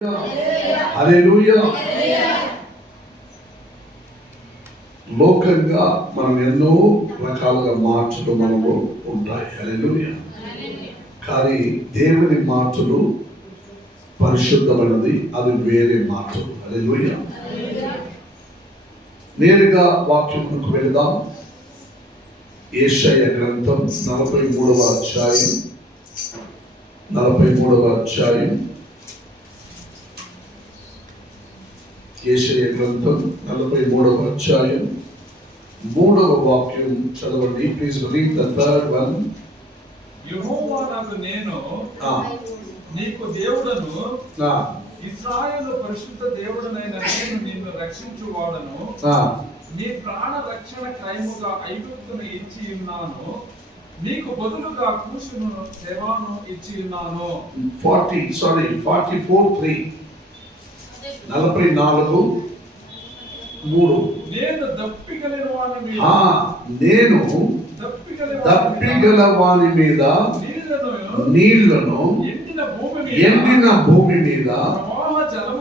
హల్లెలూయా. లోకంగా మనం ఎన్నో రకాలుగా మార్చులు మనలో ఉంటాయి. హల్లెలూయా. కానీ దేవుని మార్చులు పరిశుద్ధమైనది, అది వేరే మార్చులు. హల్లెలూయా. నేరుగా వాక్యంలోకి వెళదాం. యెషయా గ్రంథం 43వ అధ్యాయం 43వ అధ్యాయం యెషయా గ్రంథం 43వ అధ్యాయం 3వ వాక్యం చదవండి. Please read the third one. యెహోవా నేను నీకు దేవుడను, ఇశ్రాయేలు పరిశుద్ధ దేవుడనైన నేను నిన్ను రక్షించువాడను. నీ ప్రాణ రక్షణ క్రయముగా ఐగుప్తును ఇచ్చి ఉన్నాను, నీకు బదులుగా కూషును సేవాను ఇచ్చి ఉన్నాను. 44:3 44:3 నేను దప్పిగల వాని మీద నీళ్లను ఎండిన భూమి మీద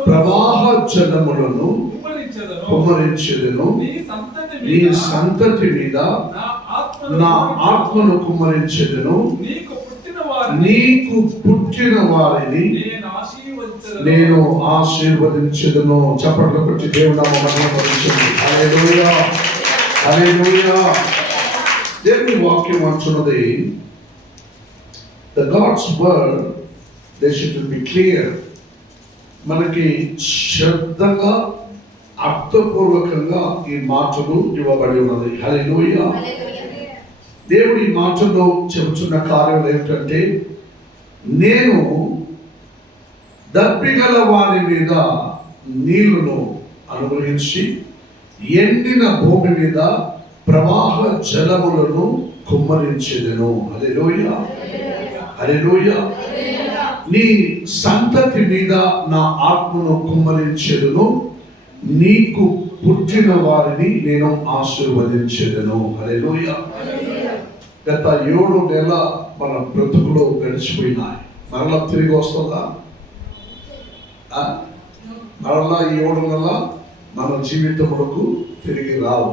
ప్రవాహ జలములను కుమ్మరించెదను. నీ సంతతి మీద నా ఆత్మను కుమ్మరించెదను. నీకు పుట్టిన వారిని నేను ఆశీర్వదించెదను. చప్పట్లు కొట్టి దేవుని నామమును మహిమపరచండి. హల్లెలూయా, హల్లెలూయా. దేవుని వాక్యం అంటున్నది, the God's word, they should be clear. మనకి శ్రద్ధగా అర్థపూర్వకంగా ఈ మాటలు ఇవ్వబడి ఉన్నది. హల్లెలూయా. దేవుడి మాటలో చెబుతున్న కార్యం ఏమిటంటే, నేను దప్పిగల వారి మీద నీళ్లను అనుగ్రహించి ఎండిన భూమి మీద ప్రవాహ జలములను కుమ్మరించెదను. హల్లెలూయా, హల్లెలూయా. నీ సంతతి మీద నా ఆత్మను కుమ్మరించెదను. నీకు పుట్టిన వారిని నేను ఆశీర్వదించెదను. హల్లెలూయా. గత 7 నెలల మన బ్రతుకులో గడిచిపోయినాయి. మరలా తిరిగి వస్తుందా? మరలా ఈ 7 నెలల మన జీవితములకు తిరిగి రావు.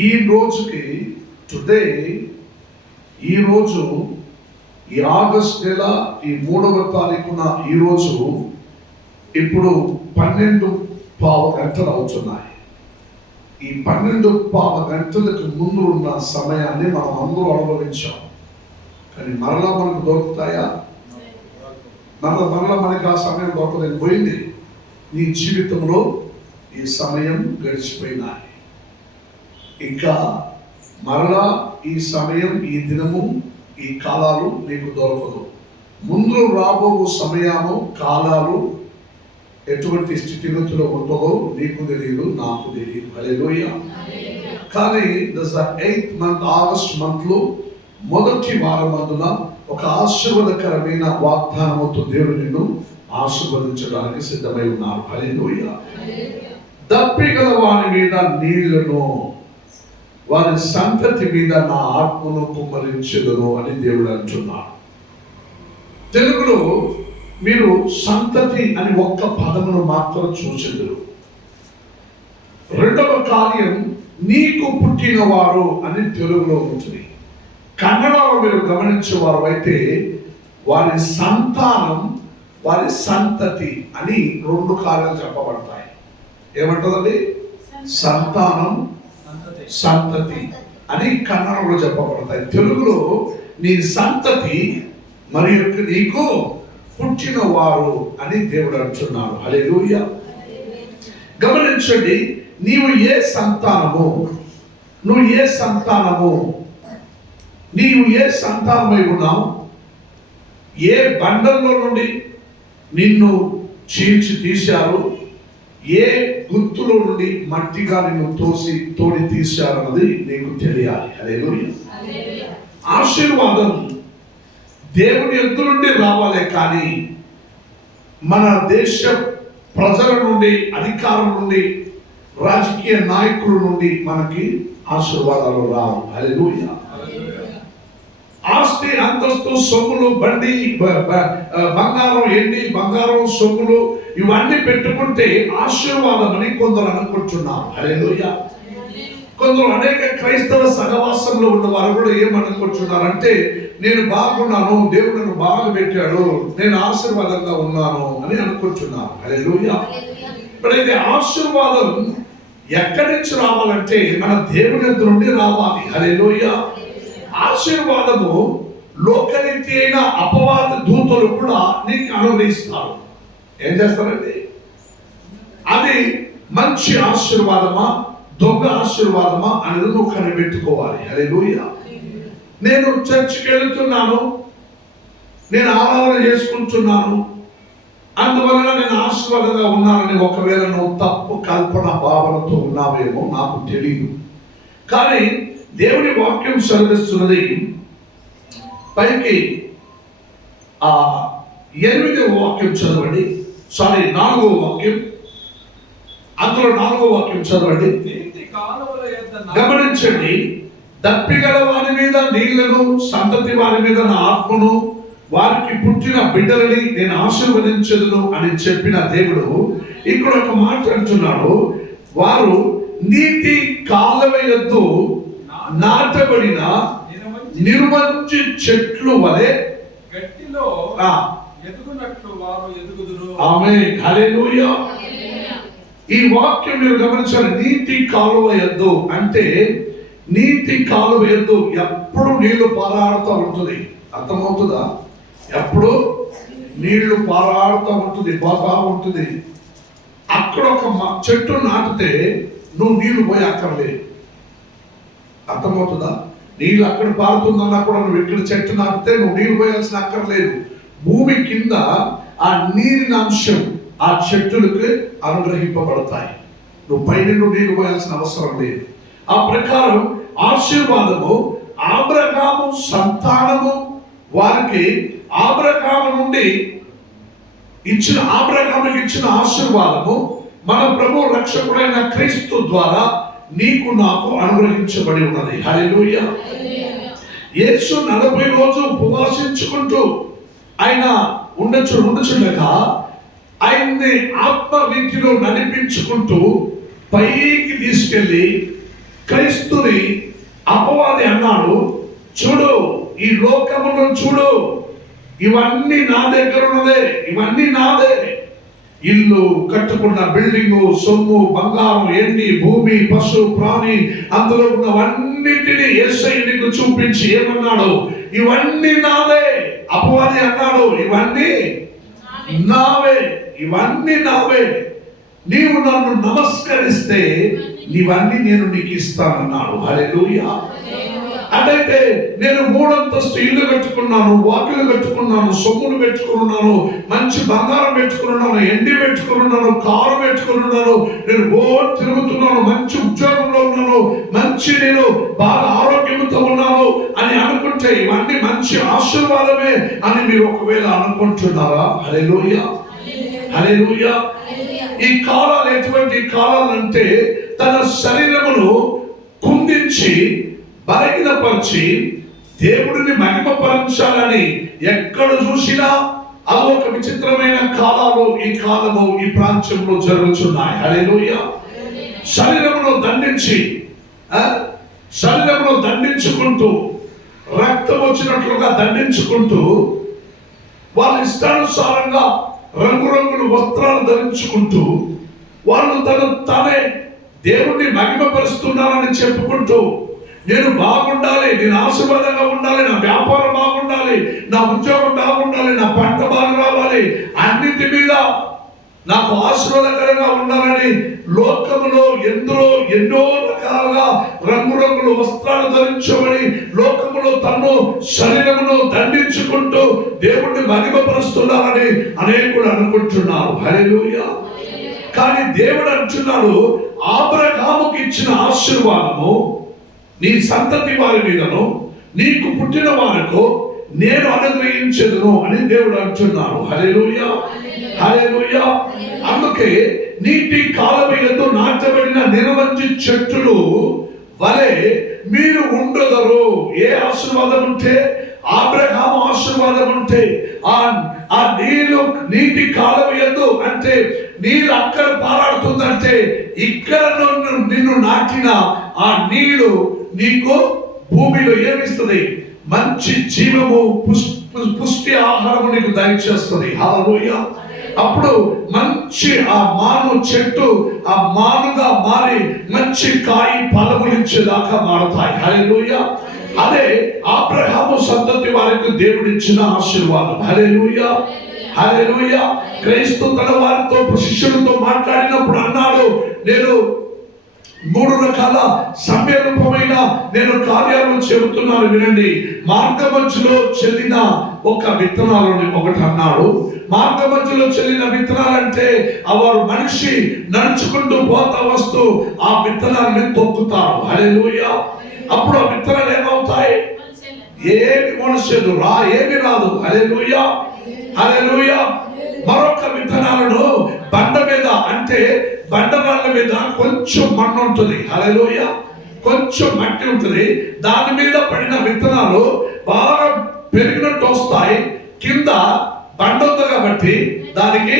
ఈ రోజుకి టుడే, ఈ రోజు ఈ ఆగస్ట్ నెల ఈ 3వ తారీఖున ఈ రోజు ఇప్పుడు 12:15 గంటలు అవుతున్నాయి. ఈ 12:15 గంటలకు ముందు ఉన్న సమయాన్ని మనం అందరూ అనుభవించాం. కానీ మరలా మనకు దొరుకుతాయా? మరలా మనకి ఆ సమయం దొరకదని పోయింది. నీ జీవితంలో ఈ సమయం గడిచిపోయినాయి. ఇంకా మరలా ఈ సమయం, ఈ దినము, ఈ కాలాలు నీకు దొరకదు. ముందు రాబో సమయము, కాలాలు ఎటువంటి స్థితిగతులు ఉంటుందో నీకు తెలియదు, నాకు తెలియదు. హల్లెలూయా. కానీ 8th month, ఆగస్ట్ మంత్ లో మొదటి వారమందున ఒక ఆశీర్వాదకరమైన వాగ్దానముతో దేవుడు నిన్ను ఆశీర్వదించడానికి సిద్ధమై ఉన్నారు. హల్లెలూయా. దప్పిగల వారి మీద నీళ్లను, వారి సంతతి మీద నా ఆత్మను కుమ్మరించెదను అని దేవుడు అంటున్నాడు. తెలుగులో మీరు సంతతి అని ఒక్క పదమును మాత్రం చూచెదరు. రెండవ కార్యం నీకు పుట్టిన వారు అని తెలుగులో ఉంటుంది. కన్నడలో మీరు గమనించేవారు అయితే వారి సంతానం, వారి సంతతి అని 2 కార్యాలు చెప్పబడతాయి. ఏమంటుందండి? సంతానం, సంతతి అని కన్నడలో చెప్పబడతాయి. తెలుగులో నీ సంతతి మరియు నీకు పుట్టిన వారు అని దేవుడు అంటున్నాడు. హల్లెలూయా. గమనించండి, నీవు ఏ సంతానము, నువ్వు ఏ సంతానము, నీవు ఏ సంతానమై ఉన్నావు, ఏ బండల్లో నుండి నిన్ను చీల్చి తీశారు, ఏ గుర్తులో నుండి మట్టిగా నిన్ను తోడి తీశారన్నది నీకు తెలియాలి. హల్లెలూయా. ఆశీర్వాదం దేవుని యొద్ద నుండి రావాలే కానీ మన దేశ ప్రజల నుండి, అధికారుల నుండి, రాజకీయ నాయకుల నుండి మనకి ఆశీర్వాదాలు రావు. హల్లెలూయా. ఆస్తి అంతస్తు, సొమ్ములు, బండి, బంగారం, ఎండి, బంగారం, సొమ్ములు ఇవన్నీ పెట్టుకుంటే ఆశీర్వాదం అని కొందరు అనుకుంటున్నారు. హల్లెలూయా. కొందరు అనేక క్రైస్తవ సహవాసంలో ఉన్న వారు కూడా ఏమనుకుంటున్నారంటే, నేను బాగున్నాను, దేవుడు నన్ను బాగా పెట్టాడు, నేను ఆశీర్వాదంగా ఉన్నాను అని అనుకుంటున్నాను. హల్లెలూయా. ఇప్పుడైతే ఆశీర్వాదం ఎక్కడి నుంచి రావాలంటే మన దేవుని యొద్ద నుండి రావాలి. హల్లెలూయా. ఆశీర్వాదము లోకరీతి అయిన అపవాద దూతలు కూడా నీకు అనుగ్రహిస్తారు. ఏం చేస్తారండి? అది మంచి ఆశీర్వాదమా దొంగ ఆశీర్వాదమా అనేది నువ్వు కనిపెట్టుకోవాలి. హల్లెలూయా. నేను చర్చికి వెళుతున్నాను, నేను ఆరాధన చేసుకుంటున్నాను, అందువలన నేను ఆశీర్వాదంగా ఉన్నానని ఒకవేళ నువ్వు తప్పు కల్పన భావనతో ఉన్నావేమో నాకు తెలియదు. కానీ దేవుని వాక్యం సెలవిస్తున్నది, పైకి 8వ వాక్యం చదవండి, 4వ వాక్యం, అందులో 4వ వాక్యం చదవండి. గమనించండి, దప్పిగల వారి మీద నీళ్లను, సంతతి వారి మీద నా ఆత్మను, వారికి పుట్టిన బిడ్డలని నేను ఆశీర్వదించదును అని చెప్పిన దేవుడు ఇక్కడ ఒక మాట అంటున్నాడు, వారు నీటి కాలువ యొద్ద నాటబడిన నిర్మంచి చెట్లు వలె గట్టిలో ఎదుగునట్లు వారు ఎదుగుదురు. ఆమేన్. హల్లెలూయా. ఈ వాక్యం మీరు గమనించాలి. నీటి కాలువ యొద్ద అంటే నీటి కాలువ యొద్ద ఎప్పుడు నీళ్లు పారాడుతూ ఉంటుంది. అర్థమవుతుందా? ఎప్పుడు నీళ్లు పారాడుతూ ఉంటుంది, పోతా ఉంటుంది. అక్కడ ఒక చెట్టు నాటితే నువ్వు నీళ్లు పోయి అక్కర్లేదు. అర్థమవుతుందా? నీళ్ళు అక్కడ పారుతుందన్నా కూడా నువ్వు ఇక్కడ చెట్టు నాటితే నువ్వు నీళ్లు పోయాల్సిన అక్కర్లేదు. భూమి కింద ఆ నీరిన అంశం ఆ చెట్టులకు అనుగ్రహింపబడతాయి. నువ్వు పైన నీళ్లు పోయాల్సిన అవసరం లేదు. ఆ ప్రకారం ఆశీర్వాదము అబ్రహాము సంతానము వారికి అబ్రహాము నుండి అబ్రహాముకి ఇచ్చిన ఆశీర్వాదము మన ప్రభు రక్షకుడైన క్రీస్తు ద్వారా నీకు నాకు అనుగ్రహించబడి ఉన్నది. హల్లెలూయా. యేసు 40 రోజులు ఉపవాసించుకుంటూ ఆయన ఉండచుండగా ఆయన్ని ఆత్మ రీతిలో నడిపించుకుంటూ పైకి తీసుకెళ్లి క్రీస్తుని అపవాది అన్నాడు, చూడు ఈ లోకమును చూడు, ఇవన్నీ నా దగ్గర ఉన్నదే, ఇవన్నీ నాదే. ఇల్లు కట్టుకున్న బిల్డింగు, సొమ్ము, బంగారం, ఎండి, భూమి, పశు, ప్రాణి, అందులో ఉన్నవన్నిటిని యేసయ్య నీకు చూపించి ఏమన్నాడు, ఇవన్నీ నాదే. అపవాది అన్నాడు, ఇవన్నీ నావే, ఇవన్నీ నావే, నీవు నన్ను నమస్కరిస్తే ఇవన్నీ నేను నీకు ఇస్తానన్నాడు. హల్లెలూయా. అదైతే నేను 3 అంతస్తు ఇల్లు కట్టుకున్నాను, వాకిలు కట్టుకున్నాను, సొమ్మును పెట్టుకున్నాను, మంచి బంగారం పెట్టుకున్నాను, ఎండి పెట్టుకున్నాను, కారు పెట్టుకున్నాను, నేను తిరుగుతున్నాను, మంచి ఉద్యోగంలో ఉన్నాను, మంచి నేను బాగా ఆరోగ్యంతో ఉన్నాను అని అనుకుంటే ఇవన్నీ మంచి ఆశీర్వాదమే అని మీరు ఒకవేళ అనుకుంటున్నారా? హల్లెలూయా. హల్లెలూయా. ఈ కాలాలు ఎటువంటి కాలాలంటే తన శరీరమును కుందించి బలహీనపరిచి దేవుడిని మహిమపరచాలని ఎక్కడ చూసినా అది ఒక విచిత్రమైన కాలాలు ఈ కాలము ఈ ప్రాంతంలో జరుగుతున్నాయి. హల్లెలూయా. శరీరమును దండించుకుంటూ రక్తం వచ్చినట్లుగా దండించుకుంటూ వాళ్ళ ఇష్టానుసారంగా రంగురంగుల వస్త్రాలు ధరించుకుంటూ వాళ్ళు తానే దేవుణ్ణి మహిమపరుస్తున్నారని చెప్పుకుంటూ నేను బాగుండాలి, నేను ఆశీర్వాదంగా ఉండాలి, నా వ్యాపారం బాగుండాలి, నా ఉద్యోగం బాగుండాలి, నా పంట బాగా రావాలి, అన్నిటి మీద నాకు ఆశీర్వాదకరంగా ఉండాలని లోకములో ఎన్నో రకాలుగా రంగురంగుల వస్త్రాలు ధరించబడి లోకములో తను శరీరమును దండించుకుంటూ దేవుణ్ణి మహిమపరుస్తున్నారని అనేకులు అనుకుంటున్నారు. హల్లెలూయా. కానీ దేవుడు అంటున్నాడు, అబ్రహాముకి ఇచ్చిన ఆశీర్వాదము నీ సంతతి వారి మీదను నీకు పుట్టిన వారికి నేను అనుగ్రహించదును అని దేవుడు అంటున్నాడు. హల్లెలూయా. హల్లెలూయా. అందుకే నీటి కాలువ యొద్ద నాటబడిన నిర్మంచి చెట్టులు వలె మీరు ఉండదరు. ఏ ఆశీర్వాదం ఉంటే అబ్రహాము ఆశీర్వాదం ఉంటే ఆ నీళ్ళు నీటి కాలువ యందు అంటే నీళ్ళు అక్కడ పారాడుతుందంటే ఇక్కడ నిన్ను నాటిన ఆ నీళ్ళు నీకు భూమిలో ఏమిస్తుంది? మంచి జీవము, పుష్టి ఆహారము నీకు దయచేస్తుంది. హల్లెలూయా. అప్పుడు మంచి ఆ మాను చెట్టు ఆ మానుగా మారి మంచి కాయి ఫలములిచ్చేదాకా మారుతాయి. హల్లెలూయా. అదే అబ్రహాము సంతతి వారికి దేవుడిచ్చిన ఆశీర్వాదం. హల్లెలూయా, హల్లెలూయా. క్రీస్తు తన వారితో శిష్యులతో మాట్లాడినప్పుడు అన్నాడు, నేను 3 రకాల సమ్యరూపమైన నేను కార్యాలను చెబుతున్నాను వినండి. మార్గమధ్యలో చెల్లిన ఒక విత్తనాలని ఒకటి అన్నాడు. మార్గమధ్యలో చెల్లిన విత్తనాలంటే వారు మనిషి నడుచుకుంటూ పోతా వస్తూ ఆ విత్తనాలని తొక్కుతారు. హల్లెలూయా. అప్పుడు ఆ విత్తనాలు ఏమవుతాయి? ఏమి మనుషులు ఏమి రాదు. హల్లెలూయా, హల్లెలూయా. మరొక విత్తనాలను బండ మీద అంటే బండరాళ్ళ మీద కొంచెం మన్ను ఉంటుంది. హల్లెలూయా. కొంచెం మట్టి ఉంటుంది. దాని మీద పడిన విత్తనాలు బాగా పెరిగినట్టు వస్తాయి. కింద బండ ఉంది కాబట్టి దానికి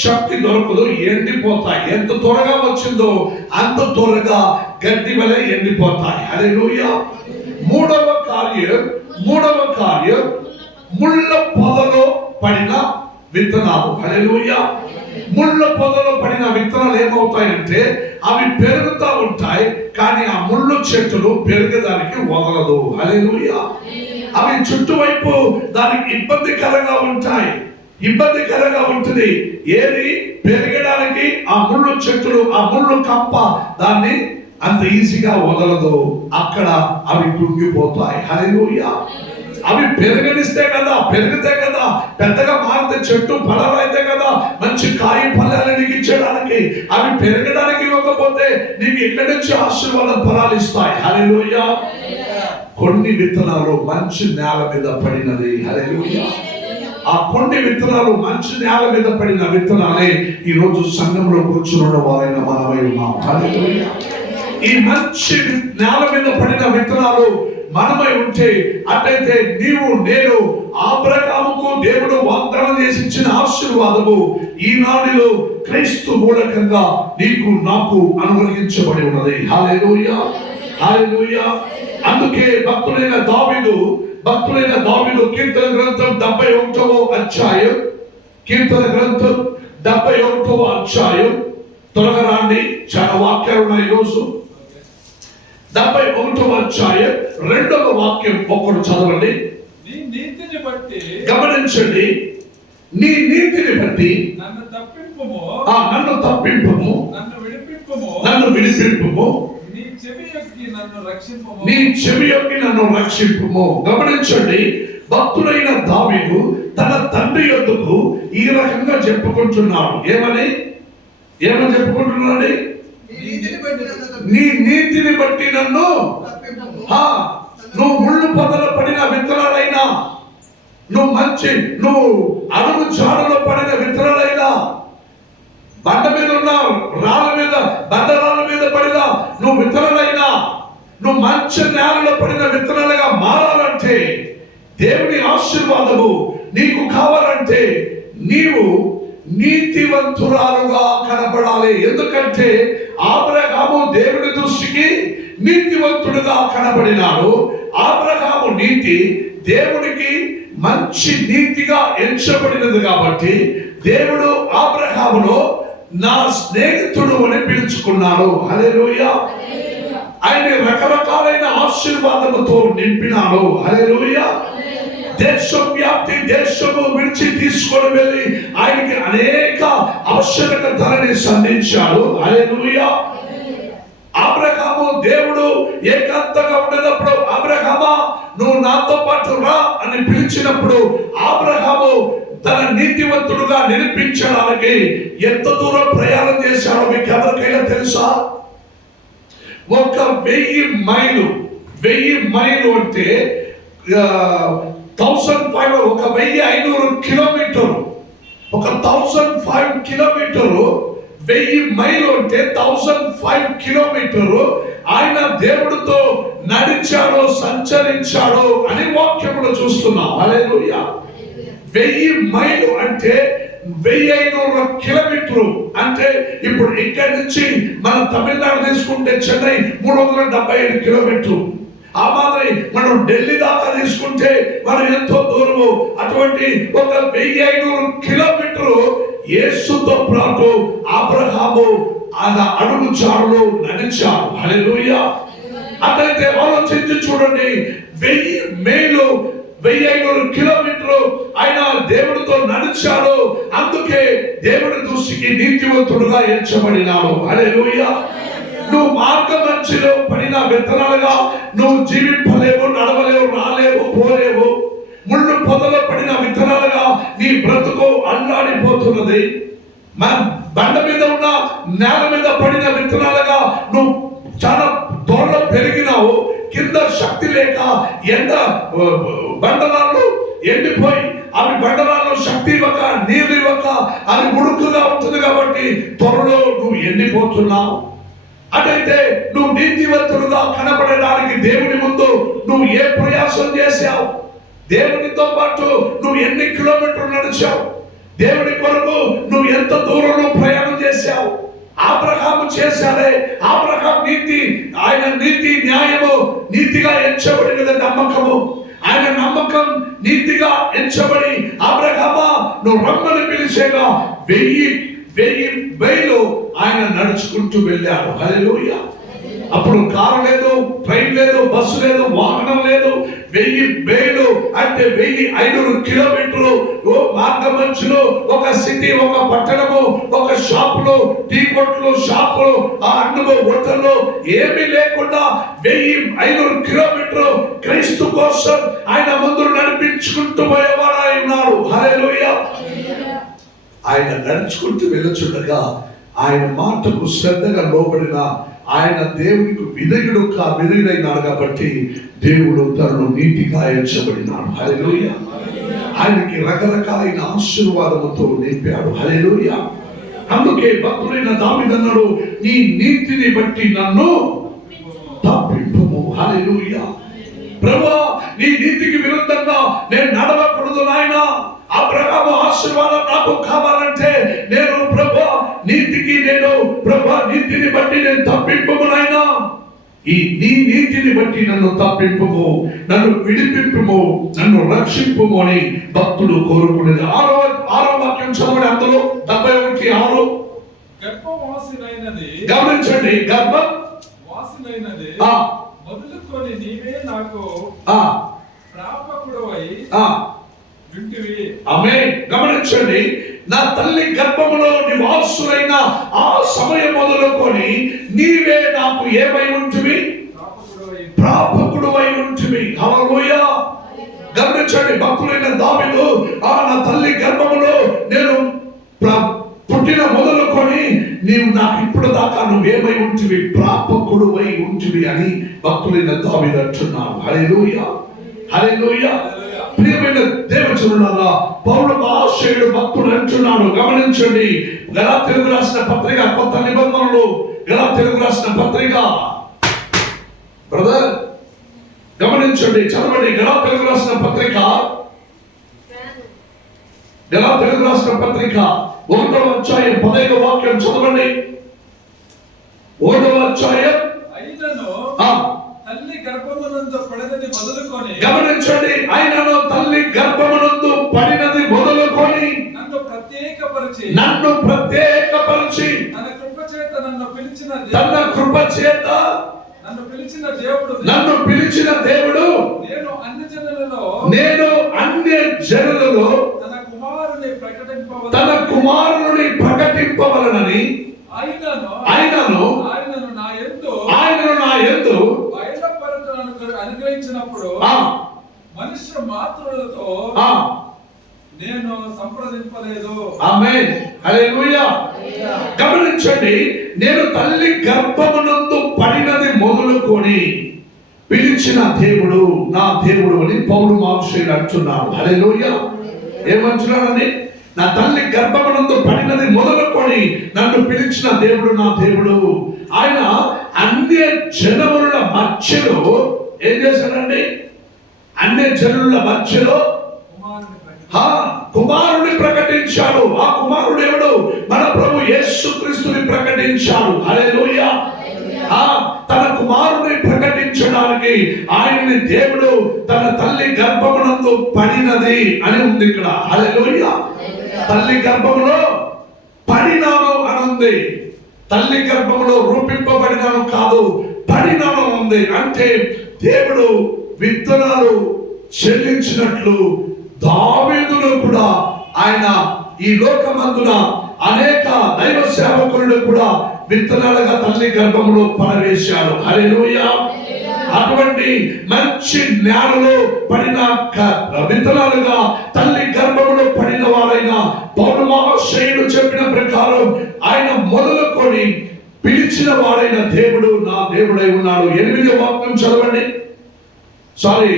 శక్తి దొరకదు, ఎండిపోతాయి. ఎంత త్వరగా వచ్చిందో అంత త్వరగా గడ్డి వలె ఎండిపోతాయి. హల్లెలూయా. మూడవ కార్యం ముళ్ళ పొదలో పడిన విత్తనాలు. హల్లెలూయా. ముళ్ళ పొదలో పడిన విత్తనాలు ఏమవుతాయంటే అవి పెరుగుతూ ఉంటాయి, కానీ ఆ ముళ్ళు చెట్టులు పెరగడానికి వదలదు. హల్లెలూయా. అవి చుట్టువైపు దానికి ఇబ్బందికరంగా ఉంటాయి, ఇబ్బందికరంగా ఉంటుంది. ఏది పెరగడానికి ఆ ముళ్ళు చెట్టులు, ఆ ముళ్ళు కంప దాన్ని అంత ఈజీగా వదలదు. అక్కడ అవి కృంగిపోతాయి. హల్లెలూయా. అవి పెరగనిస్తే కదా, పెరిగితే కదా పెద్దగా మారితే చెట్టు ఫలాలు అయితే కదా మంచి కాయ ఫలాలు నీకు ఇచ్చేయడానికి. అవి పెరగడానికి ఇవ్వకపోతే నీకు ఎక్కడి నుంచి ఆశీర్వాద ఫలాలు ఇస్తాయి. హల్లెలూయా. కొన్ని విత్తనాలు మంచి నేల మీద పడినది. హల్లెలూయా. ఆ కొన్ని విత్తనాలు మంచి నేల మీద పడిన విత్తనాలే ఈ రోజు సంఘంలో కూర్చున్న వారైన మనమై ఉన్నాం. హల్లెలూయా. ఈ మంచి నేల మీద పడిన విత్తనాలు మనమై ఉంటే అట్లయితే నీవు నేను అబ్రహాముకు దేవుడు వాగ్దానం చేసి ఇచ్చిన ఆశీర్వాదము ఈనాడులో క్రీస్తు మూలకంగా నీకు నాకు అనుగ్రహించబడి ఉన్నది. హల్లెలూయా, హల్లెలూయా. అందుకే భక్తులైన దావీదు కీర్తన గ్రంథం 71వ అధ్యాయం, కీర్తన గ్రంథం 71వ అధ్యాయం, త్వరగా రాండి, చాలా వాక్యాలు ఉన్నాయి ఈరోజు. 71వ అధ్యాయం 2వ వాక్యం ఒక్కడు చదవండి. గమనించండి. నీ నీతిని బట్టి నన్ను తప్పింపుము, నన్ను విడిపింపుము, నీ చెవి యొక్కి నన్ను రక్షింపుము. గమనించండి. భక్తుడైన దావీదు తన తండ్రి యొద్దకు ఈ రకంగా చెప్పుకుంటున్నాడు. ఏమని చెప్పుకుంటున్నాడు? నీ నీతిని బట్టి నన్ను, నువ్వు ముళ్ళు పొదల పడిన విత్తనాలైనా, నువ్వు అడుగు చాడులో పడిన విత్తనాలైనా, బండ మీద ఉన్న రాళ్ళ మీద బండరాళ్ళ మీద పడిన నువ్వు విత్తనాలైనా, నువ్వు మంచి నేలలో పడిన విత్తనాలుగా మారాలంటే, దేవుని ఆశీర్వాదము నీకు కావాలంటే నీవు నీతివంతురాలుగా కనబడాలి. ఎందుకంటే అబ్రహాము దేవుని దృష్టికి నీతివంతుడుగా కనబడినాడు. అబ్రహాము నీతి దేవునికి మంచి నీతిగా ఎంచబడినది కాబట్టి దేవుడు అబ్రహామును నా స్నేహితుడు అని పిలుచుకున్నాడు. హల్లెలూయా. ఆయన రకరకాలైన ఆశీర్వాదముతో నింపినాడు. హల్లెలూయా. దేశము విడిచి తీసుకొని వెళ్ళి ఆయనకి అనేక ఆవశ్యకతలని సంధించాడు. హల్లెలూయా. అబ్రహాము దేవుడు ఏకాంతంగా ఉండేటప్పుడు అబ్రహామా నువ్వు నాతో పాటు రా అని పిలిచినప్పుడు అబ్రహాము తన నీతివంతుడుగా నిరూపించడానికి ఎంత దూరం ప్రయాణం చేశాడో మీకు ఎవరికైనా తెలుసా? 1000 మైలు అంటే 1500 కిలోమీటర్లు. 1005 కిలోమీటర్లు 1000 మైలు అంటే 1005 కిలోమీటర్లు ఆయన దేవుడితో నడిచాడో సంచరించాడో అని వాక్యములో చూస్తున్నాం. హల్లెలూయా. 1000 మైలు అంటే 1500 కిలోమీటర్లు. అంటే ఇప్పుడు ఇక్కడి నుంచి మన తమిళనాడు తీసుకుంటే చెన్నై 375 కిలోమీటర్లు. ఆ మాదిరి మనం ఢిల్లీ దాకా తీసుకుంటే మనం ఎంతో దూరము. అటువంటి ఒక 1500 కిలోమీటర్లు యేసుతో పాటు అబ్రహాము ఆయన అడుగు చారులో నడిచాడు. హల్లెలూయా. అట్లయితే ఆలోచించి చూడండి, 1000 మైలు 1500 కిలోమీటర్లు ఆయన దేవుడితో నడిచాడు. అందుకే దేవుడి దృష్టికి నీతివంతుడుగా ఎంచబడినాడు. హల్లెలూయా. నువ్వు మార్గ మధ్యలో పడిన విత్తనాలుగా నువ్వు జీవింపలేవు, నడవలేవు, రాలేవు, పోలేవు. ముళ్ళు పొదలో పడిన విత్తనాలుగా నీ బ్రతుకు అల్లాడిపోతున్నది. బండ మీద ఉన్న నేల మీద పడిన విత్తనాలుగా నువ్వు చాలా త్వరలో పెరిగినావు. కింద శక్తి లేక ఎండ బండరాళ్ళు ఎండిపోయి అవి బండరాళ్ళు శక్తి ఇవ్వక, నీరు ఇవ్వక అది ముడుకుగా ఉంటుంది కాబట్టి త్వరలో నువ్వు ఎండిపోతున్నావు. అటైతే నువ్వు నీతివంతుడుగా కనబడడానికి దేవుని ముందు నువ్వు ఏ ప్రయాసం చేశావు? దేవునితో పాటు నువ్వు ఎన్ని కిలోమీటర్లు నడిచావు? దేవుని కొరకు నువ్వు ఎంత దూరంలో ప్రయాణం చేశావు? అబ్రహాము చేశాడే. అబ్రహాం నీతి, ఆయన నీతి న్యాయము నీతిగా ఎంచబడినది నమ్మకము. ఆయన నమ్మకం నీతిగా ఎంచబడి అబ్రహామా నువ్వు రమ్మని పిలిచేగా 1000 మైలు ఆయన నడుచుకుంటూ వెళ్ళాడు. హల్లెలూయా. అప్పుడు కారు లేదు, ట్రైన్ లేదు, బస్సు లేదు, వాహనం లేదు. 1000 మైలు అంటే 1500 కిలోమీటర్లు మార్గ మధ్యలో ఒక సిటీ, ఒక పట్టణము, ఒక షాపులు, టీ కొట్లు, షాపులు, ఆ అన్నం హోటల్లో ఏమీ లేకుండా 1500 కిలోమీటర్లు క్రీస్తు కోసం ఆయన ముందు నడిపించుకుంటూ పోయేవాడు ఆయన ఉన్నాడు. హల్లెలూయా. ఆయన నడుచుకుంటూ వెళ్ళచుండగా ఆయన మాటకు శ్రద్ధగా లోబడిన ఆయన దేవునికి విధేయుడైనాడు కాబట్టి దేవుడు తనను నీతిగా ఎంచబడినాడు. హల్లెలూయా. ఆయనకి రకరకాలైన ఆశీర్వాదముతో నింపాడు. హల్లెలూయా. అందుకే భక్తుడైన దావీదు అన్నాడు, నీ నీతిని బట్టి నన్ను తప్పింపుము. హల్లెలూయా. ప్రభువా, నీ నీతికి విరుద్ధంగా నేను నడవకూడదు నాయనా. అబ్రహాము ఆశీర్వాదం నాకు కావాలంటే నేను ప్రభువా నీతిని బట్టి నేను తప్పింపుము నాయనా. ఈ నీ నీతిని బట్టి నన్ను తప్పింపుము, నన్ను విడిపింపుము, నన్ను రక్షింపుము అని భక్తుడు కోరుకునేది. ఆరో వాక్యం చదవండి. అందులో 71:6 గర్భవాసినైనది, గమనించండి, గర్భం వాసినైనది మొదలుకొని నీవే నాకు ప్రాపకుడవై వింటివి. ఆమేన్. గమనించండి, నా తల్లి గర్భములో నివాసులైన ఆ సమయం మొదలుకొని నీవే నాకు ఏమై ఉంటివి? ప్రాపకుడవై ఉంటివి. హల్లెలూయా. గమనించండి, భక్తులైన దావీదు నా తల్లి గర్భములో నేను పుట్టిన మొదలుకొని నీవు నాకు ఇప్పుడు దాకా నువ్వేమై ఉంటివి? ప్రాపకుడవై ఉంటివి అని భక్తులైన దావీదు అంటున్నాడు. హల్లెలూయా. హల్లెలూయా. ప్రియమైన దేవజనులారా, పౌలు మహాశయుడు భక్తుడు అంటున్నాడు. గమనించండి, గలాతీయులకు రాసిన పత్రిక, కొత్త నిబంధనలు, గలాతీయులకు రాసిన పత్రిక. బ్రదర్ గమనించండి, చదవండి. గలాతీయులకు రాసిన పత్రిక, గలాతీయులకు రాసిన పత్రిక 1వ అధ్యాయం 15వ వాక్యం చదవండి. 1వ అధ్యాయం. తల్లి గర్భమునందు పడినది మొదలుకొని, గమనించండి, ఆయనను తల్లి గర్భమునందు పడినది మొదలుకొని నన్ను ప్రత్యేకపరిచి తన కృప చేత నన్ను పిలిచిన దేవుడు నేను అన్య జనులలో తన కుమారుని ప్రకటింపవలనని ఆయనను నా యందు అనుగ్రహించినప్పుడు మనుష్య మాతృలతో నేను సంప్రదింపలేదు. ఆమేన్. హల్లెలూయా. గమనించండి, నేను తల్లి గర్భమునందు పడినది మొదలుకొని పిలిచిన దేవుడు నా దేవుడు అని పౌలు మహాశయుడు అంటున్నాడు. హల్లెలూయా. ఏమంటున్నాడని? నా తల్లి గర్భమునందు పడినది మొదలుకొని నన్ను పిలిచిన దేవుడు నా దేవుడు. ఆయన అన్య జన మధ్యలో ఏం చేశాడండి? అన్ని జనుల మధ్యలో కుమారుని ప్రకటించాడు. ఆ కుమారుడు ఎవడు? మన ప్రభు యేసుక్రీస్తుని ప్రకటించాడు. హల్లెలూయా. తన కుమారుని ప్రకటించడానికి ఆయనని దేవుడు తన తల్లి గర్భమునందు పడినది అని ఉంది ఇక్కడ. హల్లెలూయా. తల్లి గర్భములో పడినాను అని ఉంది. తల్లి గర్భములో రూపింపబడినాను కాదు, పడినాను ఉంది. అంటే దేవుడు విత్తనాలు చెల్లించినట్లు దావీదును కూడా ఆయన ఈ లోకమందున అనేక దైవ సేవకులను కూడా విత్తనాలుగా తల్లి గర్భంలో పడవేశాడు. హల్లెలూయా. అటువంటి మంచి నేలలో పడిన విత్తనాలుగా తల్లి గర్భంలో పడిన వారైన పౌలు మహాశయుడు చెప్పిన ప్రకారం ఆయన మొదలుకొని పిలిచిన వాడైన దేవుడు నా దేవుడై ఉన్నాడు. 8వ వాక్యం చదవండి. సారీ,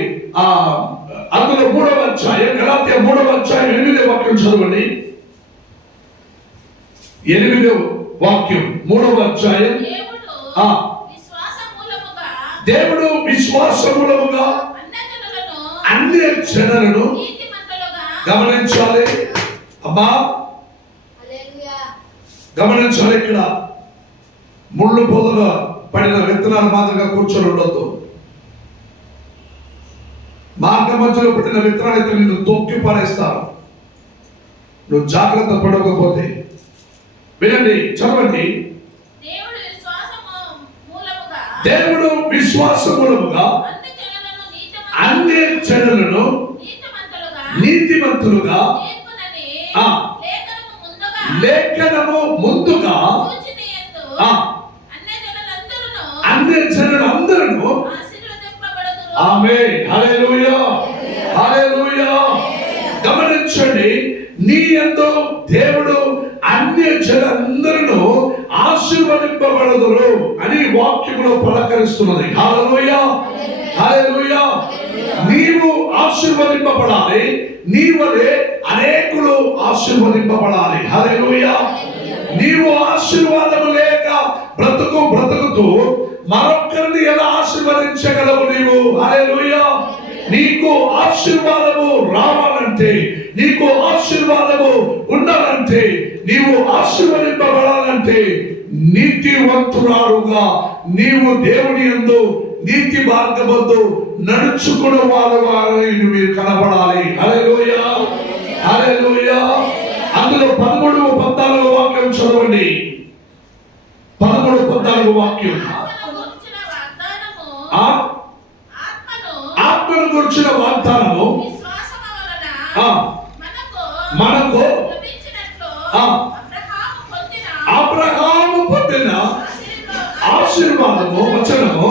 అందులో 3వ అధ్యాయం, గలాతీయ 3వ అధ్యాయం 8వ వాక్యం చదవండి. 8వ వాక్యం 3వ అధ్యాయం. దేవుడు విశ్వాసమూలముగా అన్ని జనులను గమనించాలి. అమ్మా గమనించాలి. ఇక్కడ ముళ్ళు పొదగా పడిన విత్తనాలు మాదిరిగా కూర్చొని ఉండొద్దు. మార్గ మధ్యలో పుట్టిన విత్తనాలు అయితే నిన్ను తొక్కి పారేస్తారు నువ్వు జాగ్రత్త పడకపోతే. వినండి, చదవండి. దేవుడు విశ్వాసమూలముగా అన్ని జనులను నీతిమంతులుగా లేఖనము ముందుగా అన్ని జనులందరూ ఆమేన్. హల్లెలూయా. హల్లెలూయా. గమనించండి, నీ యందు దేవుడు అన్ని జనులందరూ ఆశీర్వదింపబడదురు అని వాక్యములో పలకరిస్తున్నది. హల్లెలూయా. హల్లెలూయా. నీవు ఆశీర్వదింపబడాలి, నీ వలె అనేకులు ఆశీర్వదింపబడాలి. హల్లెలూయా. నీవు ఆశీర్వాదము లేక బ్రతుకుతూ మరొకరిని ఎలా ఆశీర్వదించగలవు నీవు? హల్లెలూయా. నీకు ఆశీర్వాదము రావాలంటే, నీకు ఆశీర్వాదము ఉండాలంటే, నీవు ఆశీర్వదింపబడాలంటే నీతివంతురాలుగా నీవు దేవుని యందు నీతి మార్గమందు నడుచుకునే వారు మీరు కనబడాలి. హల్లెలూయా. హల్లెలూయా. అందులో 13, 14 వాక్యం చదవండి. 13, 14 వాక్యం. ఆత్మను గురించిన వాగ్దానము మనకు అబ్రహాము పొందిన ఆశీర్వాదము వచనము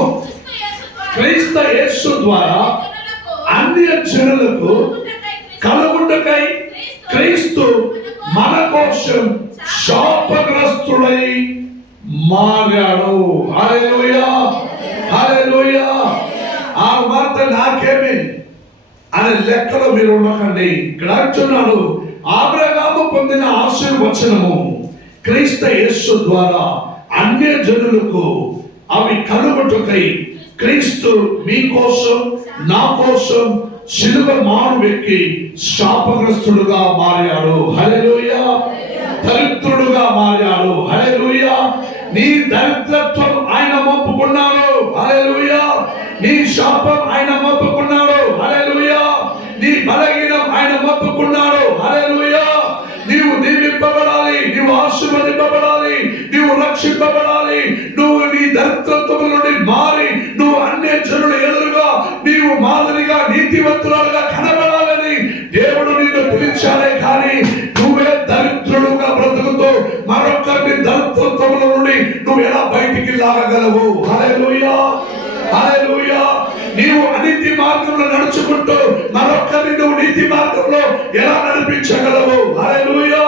క్రీస్తు యేసు ద్వారా అన్ని జనులకు కలుగుటకై క్రీస్తు మన కోసం శాపగ్రస్తుడై మారాడు. హల్లెలూయా. హల్లెలూయా. ఆ వార్త నాకేమి అనే లెక్కలో మీరు ఉండకండి. ఇక్కడ అంటున్నాడు, అబ్రహాము పొందిన ఆశీర్వచనము క్రీస్తు యేసు ద్వారా అన్య జనులకు అవి కలుగుటకై క్రీస్తు మీ కోసం నా కోసం శిలువ మారు ఎక్కి శాపగ్రస్తుడుగా మారాడు. హల్లెలూయా. దరిద్రుడుగా మారాడు. హల్లెలూయా. నీ దరిద్రత్వం ఆయన మోపుకున్నాడు. హల్లెలూయా. నీ శాపం ఆయన మోపుకున్నాడు. హల్లెలూయా. నీ బలహీనం ఆయన మోపుకున్నాడు. హల్లెలూయా. నీవు దీవింపబడాలి, నీవు ఆశీర్వదింపబడాలి, నీవు రక్షింపబడాలి. నువ్వు నీ దరిద్రత్వం నుండి మారి నువ్వు అన్య జనుల ఎదురుగా నీవు మాదిరిగా నీతివంతురాలుగా కనబడాలని దేవుడు నిన్ను పిలిచాడే. కానీ నువ్వే దరిద్రుడుగా బ్రతుకుతూ మరొకరిని దరిద్రత్వముల నుండి నువ్వు ఎలా బయటికి లాగగలవు? హల్లెలూయా. హల్లెలూయా. నీవు అనితి మార్గంలో నడుచుకుంటూ మరొకరిని నువ్వు నీతి మార్గంలో ఎలా నడిపించగలవు? హల్లెలూయా.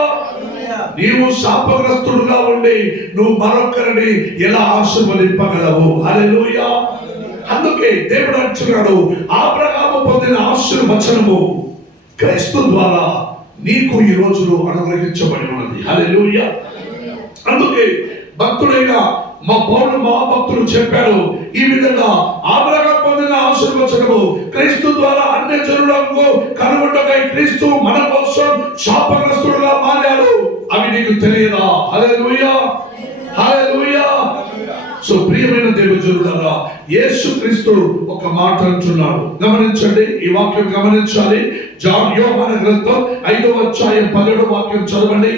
నీవు శాపగ్రస్తుడుగా ఉండి నువ్వు మరొకరిని ఎలా ఆశీర్వదింపగలవు? హల్లెలూయా. అందుకే దేవుడు అంటున్నాడు, అబ్రహాము పొందిన ఆశీర్వచనము క్రీస్తు ద్వారా నీకు ఈ రోజులో అనుగ్రహించబడి ఉన్నది. హల్లెలూయా. అందుకే భక్తుడైన మా పౌలు మహాభక్తులు చెప్పారు ఈ విధంగా అబ్రహాము పొందిన ఆశీర్వచనము క్రీస్తు ద్వారా అన్ని జనులకు కనుగొంటకై క్రీస్తు మన కోసం శాపగ్రస్తుడుగా మారాడు. అవి నీకు తెలియదా? హల్లెలూయా, హల్లెలూయా. సో ప్రియమైన దేవుని యేసుక్రీస్తు ఒక మాట అంటున్నాడు, గమనించండి, ఈ వాక్యం గమనించాలి. యోహాను గ్రంథం 5వ అధ్యాయం 17వ వాక్యం చదవండి.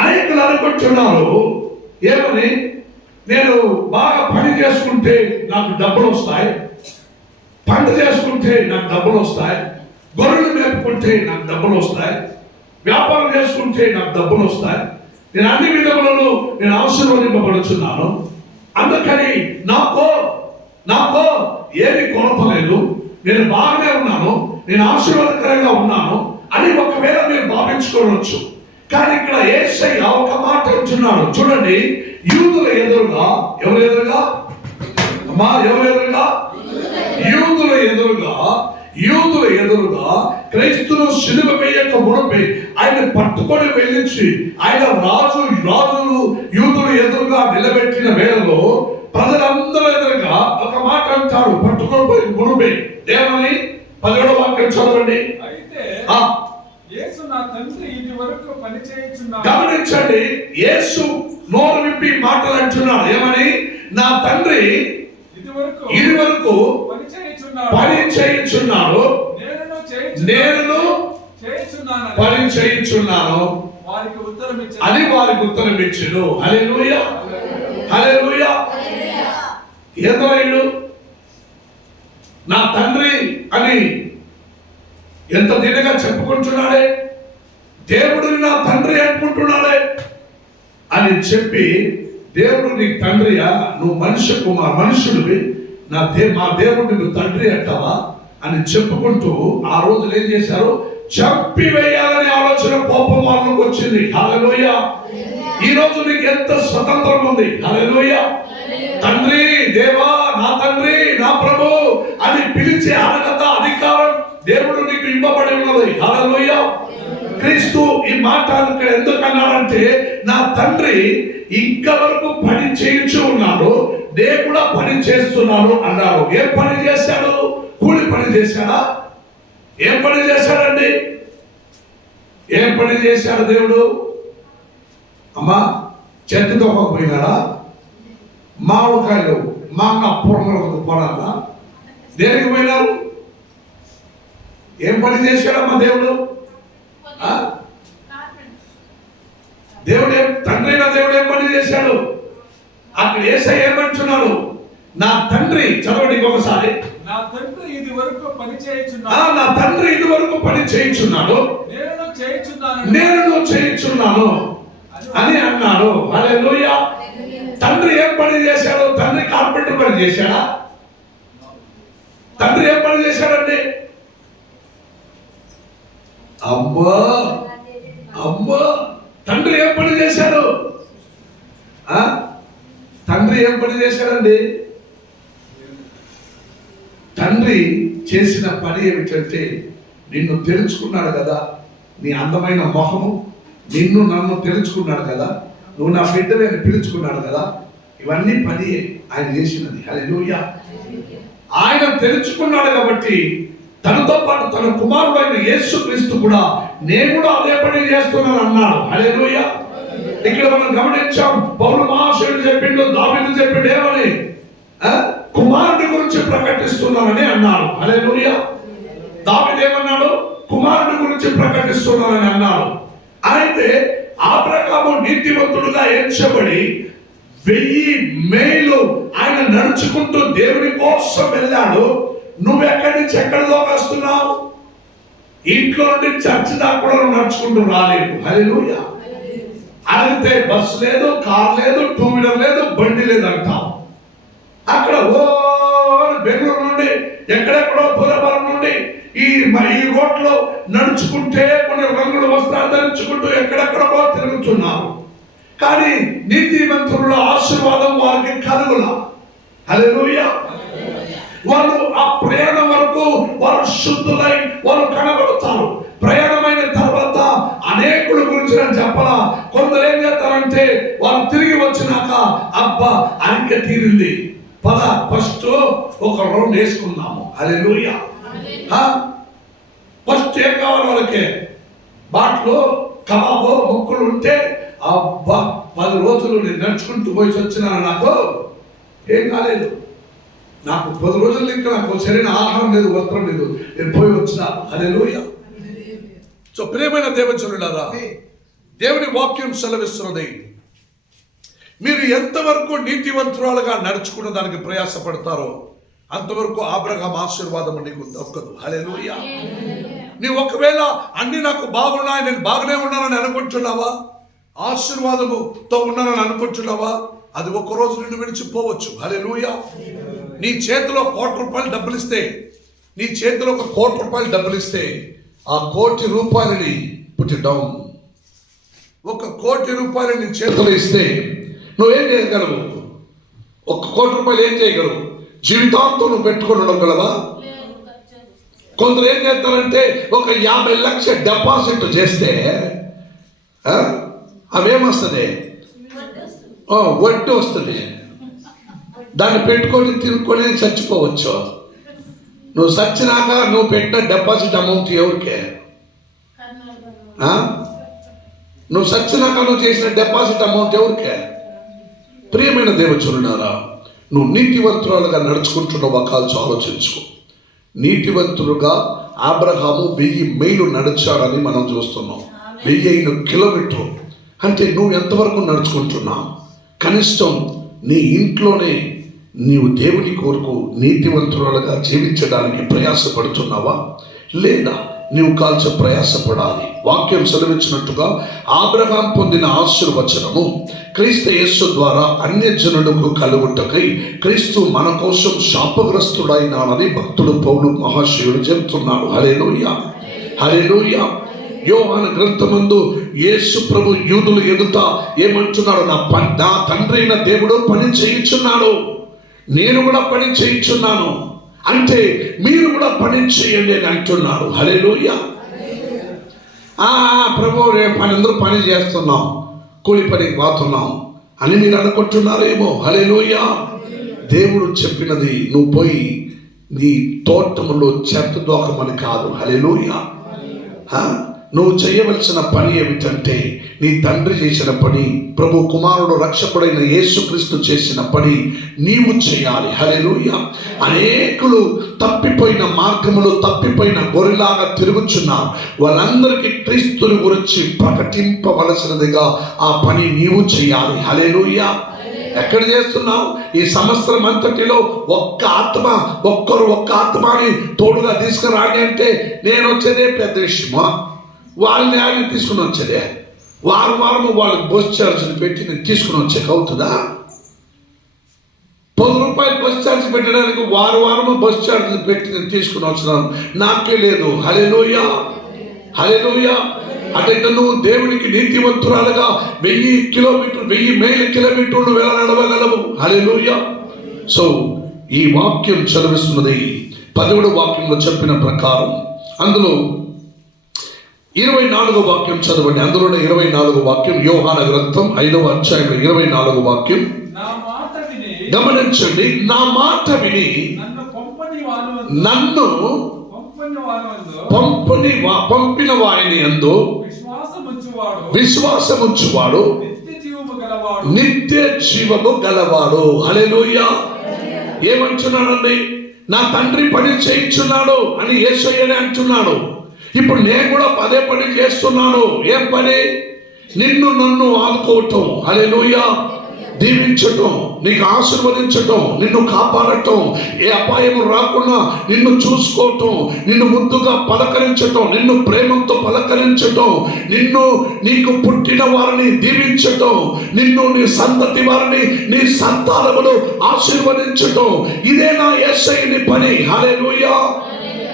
అనేకులు అనుకుంటున్నారు ఏమని, నేను బాగా పని చేసుకుంటే నాకు డబ్బులు వస్తాయి, పంట చేసుకుంటే నాకు డబ్బులు వస్తాయి, గొర్రెలు మేపుకుంటే నాకు డబ్బులు వస్తాయి, వ్యాపారం చేసుకుంటే నాకు డబ్బులు వస్తాయి, నేను అన్ని విధములను నేను ఆశీర్వదింపబడుచున్నాను, అందుకని నాకు ఏమి కొరత లేదు, నేను బాగానే ఉన్నాను, నేను ఆశీర్వాదకరంగా ఉన్నాను అని ఒకవేళ మీరు భావించుకోవచ్చు. కానీ ఇక్కడ యేసయ్య ఒక మాట అంటున్నాడు చూడండి. యూదుల ఎదురుగా, ఎవరు ఎదురుగా అమ్మా, ఎవరు ఎదురుగా? యూదుల ఎదురుగా క్రైస్తును సిలువ వేయక మునుపే ఆయన పట్టుకొని వెళ్ళించి ఆయన రాజులు యూదులు ఎదురుగా నిలబెట్టిన వేళలో ప్రజలందరూ ఎదురుగా ఒక మాట అంటారు పట్టుకొని పోయి మునుపే. ఏమని? 17వ వాక్యం చదవండి. గమనించండి, యేసు నోరు విప్పి మాటలు అంటున్నాడు. ఏమని? నా తండ్రి ఇది వరకు పని చేయించున్నాడు, నేను పని చేయించున్నాను అని వారికి ఉత్తరం ఇచ్చెను. హల్లెలూయా, హల్లెలూయా. ఏదో నా తండ్రి అని ఎంత దీనిగా చెప్పుకుంటున్నాడే, దేవుడిని నా తండ్రి అనుకుంటున్నాడే అని చెప్పి, దేవుడు నీకు తండ్రియా? నువ్వు మనుషుడివి, మా దేవుడు నువ్వు తండ్రి అంటావా అని చెప్పుకుంటూ ఆ రోజులు ఏం చేశారు? చంపివేయాలనే ఆలోచన కోపం వాళ్ళకి వచ్చింది. హల్లెలూయా. ఈ రోజు నీకు ఎంత స్వతంత్రం ఉంది. హల్లెలూయా. తండ్రి, దేవా, నా తండ్రి, నా ప్రభు అని పిలిచే అర్హత, అధికారం దేవుడు నీకు ఇవ్వబడి ఉన్నది. హల్లెలూయా. క్రీస్తు ఈ మాట ఎందుకు అన్నాడంటే, నా తండ్రి ఇంకా వరకు పని చేయించు ఉన్నాడు, నేను కూడా పని చేస్తున్నాను అన్నాడు. ఏం పని చేశాడు? కూలి పని చేశాడా? ఏం పని చేశాడండి? ఏం పని చేశాడు దేవుడు? అమ్మా, చెట్టుతో పోయినాడా? మామిడికాయలు మాంగ పూర్వలకు పోరాలా? దేనికి పోయినారు? ఏం పని చేశాడమ్మా దేవుడు? తండ్రి అయిన దేవుడు ఏం పని చేశాడు? అక్కడ యేసయ్య ఏమంటున్నాడు? నా తండ్రి, చదవండి ఇంకొకసారి. నా తండ్రి ఇది వరకు పని చేయించున్నాడు, నేను చేయించున్నాను అని అన్నాడు. హల్లెలూయా. తండ్రి ఏం పని చేశాడు? తండ్రి కార్పెంటర్ పని చేశాడా? తండ్రి ఏం పని చేశాడండి? అమ్మా, తండ్రి ఏం పని చేశాడు? తండ్రి ఏం పని చేశాడండి? తండ్రి చేసిన పని ఏమిటంటే, నిన్ను తెలుసుకున్నాడు కదా, నీ అందమైన మొహము, నన్ను తెలుసుకున్నాడు కదా, నువ్వు నా బిడ్డవే అని పిలుచుకున్నాడు కదా, ఇవన్నీ పని ఆయన చేసినది. హల్లెలూయా. ఆయన తెలుసుకున్నాడు కాబట్టి తనతో పాటు తన కుమారుడైన యేసుక్రీస్తు కూడా నేను కూడా అదే పని చేస్తున్నాను అన్నాడు. హల్లెలూయా. ఇక్కడ మనం గమనించాం, పౌలు మహాశయుడు చెప్పిండు, దావీదు చెప్పిండు ఏమని? కుమారుడి గురించి ప్రకటిస్తున్నానని అన్నాడు. హల్లెలూయా. దావీదు ఏమన్నాడు? కుమారుడి గురించి ప్రకటిస్తున్నానని అన్నాడు. అయితే అబ్రహాము నీతిమంతుడుగా ఎంచబడి 1000 మైళ్ళు ఆయన నడుచుకుంటూ దేవుని కోసం వెళ్ళాడు. నువ్వెక్కడి నుంచి ఎక్కడిలోకి వస్తున్నావు? ఇంట్లో నుండి చర్చ్ దాకా కూడా నడుచుకుంటూ రాలేదు. హల్లెలూయా. అడిగితే బస్ లేదు, కార్ లేదు, 2 వీలర్ లేదు, బండి లేదు అంటావు. అక్కడ బెంగళూరు నుండి ఎక్కడెక్కడో పురవరం నుండి ఈ రోడ్లో నడుచుకుంటే కొన్ని రంగుల వస్త్రాలు ధరించుకుంటూ ఎక్కడెక్కడో తిరుగుతున్నారు. కానీ నీతిమంతుల ఆశీర్వాదం వారికి కలుగుల. హల్లెలూయా. వాళ్ళు ఆ ప్రయాణం వరకు వారు శుద్ధులై వారు కనబడతారు. ప్రయాణమైన తర్వాత అనేకుల గురించి నేను చెప్పాలా, కొందరు ఏం చేస్తారు చేస్తారంటే వాళ్ళు తిరిగి వచ్చినాక అబ్బా అంకె తీరింది, పద ఫస్ట్ ఒక రౌండ్ వేసుకున్నాము. హల్లెలూయా. ఫస్ట్ ఏం కావాలి వాళ్ళకి? బాట్లో కబాబో ముక్కలు ఉంటే అబ్బా 10 రోజులు నేను నడుచుకుంటూ పోయి వచ్చినాను, నాకు ఏం కాలేదు, నాకు 10 రోజులు ఇంకా నాకు సరైన ఆహారం లేదు, వస్త్రం లేదు, నేను పోయి వచ్చినాను. హల్లెలూయా. సో ప్రియమైన దేవజనులారా, దేవుని వాక్యం సెలవిస్తున్నది, మీరు ఎంతవరకు నీతివంతురాలుగా నడుచుకున్న దానికి ప్రయాసపడతారో అంతవరకు అబ్రహాం ఆశీర్వాదం నీకు దక్కదు. హల్లెలూయా. నీ ఒకవేళ అన్ని నాకు బాగున్నాయి, నేను బాగానే ఉన్నానని అనుకుంటున్నావా, ఆశీర్వాదముతో ఉన్నానని అనుకుంటున్నావా, అది ఒక్క రోజు నిన్ను విడిచిపోవచ్చు. హల్లెలూయా. నీ చేతిలో ₹1,00,00,000 డబ్బులు ఇస్తే, నీ చేతిలో ₹1,00,00,000 డబ్బులు ఇస్తే ఆ ₹1,00,00,000 పుట్ ఇట్ డౌన్. ₹1,00,00,000 నీ చేతిలో ఇస్తే నువ్వేం చేయగలవు? ₹1,00,00,000 ఏం చేయగలవు? జీవితాంతం నువ్వు పెట్టుకొని ఉండగలవా? కొందరు ఏం చేస్తారంటే ఒక 50 లక్షల డిపాజిట్ చేస్తే అవేమొస్తుంది? వడ్డీ వస్తుంది. దాన్ని పెట్టుకొని తినుకొని చచ్చిపోవచ్చు. నువ్వు చచ్చినాక నువ్వు పెట్టిన డిపాజిట్ అమౌంట్ ఎవరికే? నువ్వు చచ్చినాక నువ్వు చేసిన డిపాజిట్ అమౌంట్ ఎవరికే? ప్రియమైన దేవజనులారా, నువ్వు నీతివంతురాలుగా నడుచుకుంటున్నావా కాల్చి ఆలోచించుకో. నీతివంతులుగా అబ్రహాము 1000 మైళ్ళు నడిచాడని మనం చూస్తున్నాం. 1000 కిలోమీటర్లు అంటే నువ్వు ఎంతవరకు నడుచుకుంటున్నావు? కనిష్టం నీ ఇంట్లోనే నీవు దేవుని కొరకు నీతివంతురాలుగా జీవించడానికి ప్రయాసపడుతున్నావా, లేదా నీవు కాల్చ ప్రయాసపడాలి? వాక్యం సెలవిచ్చినట్టుగా అబ్రహాం పొందిన ఆశీర్వచనము క్రీస్తు యేసు ద్వారా అన్యజనులకు కలుగుటకై క్రీస్తు మన కోసం శాపగ్రస్తుడైనానని భక్తుడు పౌలు మహాశయుడు చెబుతున్నాడు. హల్లెలూయా. హల్లెలూయా. యోహాను గ్రంథమందు యేసు ప్రభు యూదులు ఎదుట ఏమంటున్నాడు? నా తండ్రి అయిన దేవుడు పని చేయించున్నాడు, నేను కూడా పని చేయించున్నాను, అంటే మీరు కూడా పని చేయండి అని అంటున్నాడు. హల్లెలూయా. ప్రభు అందరూ పని చేస్తున్నాం, కూలి పనికి పోతున్నాం అని మీరు అనుకుంటున్నారేమో. హల్లెలూయా. దేవుడు చెప్పినది నువ్వు పోయి నీ తోటములో చెత్త దోకమని కాదు. హల్లెలూయా. నువ్వు చేయవలసిన పని ఏమిటంటే నీ తండ్రి చేసిన పని, ప్రభు కుమారుడు రక్షకుడైన యేసుక్రీస్తు చేసిన పని నీవు చేయాలి. హల్లెలూయా. అనేకులు తప్పిపోయిన మార్గములు, తప్పిపోయిన గొర్రెలాగా తిరుగుచున్నారు. వాళ్ళందరికీ క్రీస్తుని గురించి ప్రకటింపవలసినదిగా ఆ పని నీవు చేయాలి. హల్లెలూయా. ఎక్కడ చేస్తున్నావు? ఈ సంవత్సరం అంతటిలో ఒక్క ఆత్మని తోడుగా తీసుకురాండి అంటే నేను వచ్చేదే పెద్ద విషయమా? వాళ్ళని ఆయన తీసుకుని వచ్చేదే, వారం వాళ్ళకి బస్ ఛార్జీలు పెట్టి నేను తీసుకుని వచ్చాక అవుతుందా? ₹10 బస్ ఛార్జ్ పెట్టడానికి వారం బస్ ఛార్జీలు పెట్టి నేను తీసుకుని వచ్చినాను, నాకే లేదు. హల్లెలూయా. హల్లెలూయా. అటైతే నువ్వు దేవునికి నీతివంతురాలుగా 1000 మైళ్ళ కిలోమీటర్లు నడవగలవు. హల్లెలూయా. సో ఈ వాక్యం చదివిస్తున్నది 10వ వాక్యంలో చెప్పిన ప్రకారం. అందులో 24వ వాక్యం చదవండి. అందులోనే 24వ వాక్యం యోహాను గ్రంథం 5వ అధ్యాయం 24వ వాక్యం. గమనించండి, నా మాట విని నన్ను పంపిన వారిని యందు విశ్వాసముంచువాడు నిత్య జీవము గలవాడు. హల్లెలూయా. ఏమంటున్నాడండి? నా తండ్రి పని చేయించున్నాడు అని యేసయ్యనే అంటున్నాడు. ఇప్పుడు నేను కూడా పదే పని చేస్తున్నాను. ఏం పని? నిన్ను నన్ను ఆదుకోవటం. హల్లెలూయా. దీవించటం, నీకు ఆశీర్వదించటం, నిన్ను కాపాడటం, ఏ అపాయము రాకుండా నిన్ను చూసుకోవటం, నిన్ను ముద్దుగా పలకరించటం, నిన్ను ప్రేమతో పలకరించటం, నీకు పుట్టిన వారిని దీవించటం, నిన్ను నీ సంతతి వారిని నీ సంతానమును ఆశీర్వదించటం, ఇదే నా యేసయ్యని పని. హల్లెలూయా.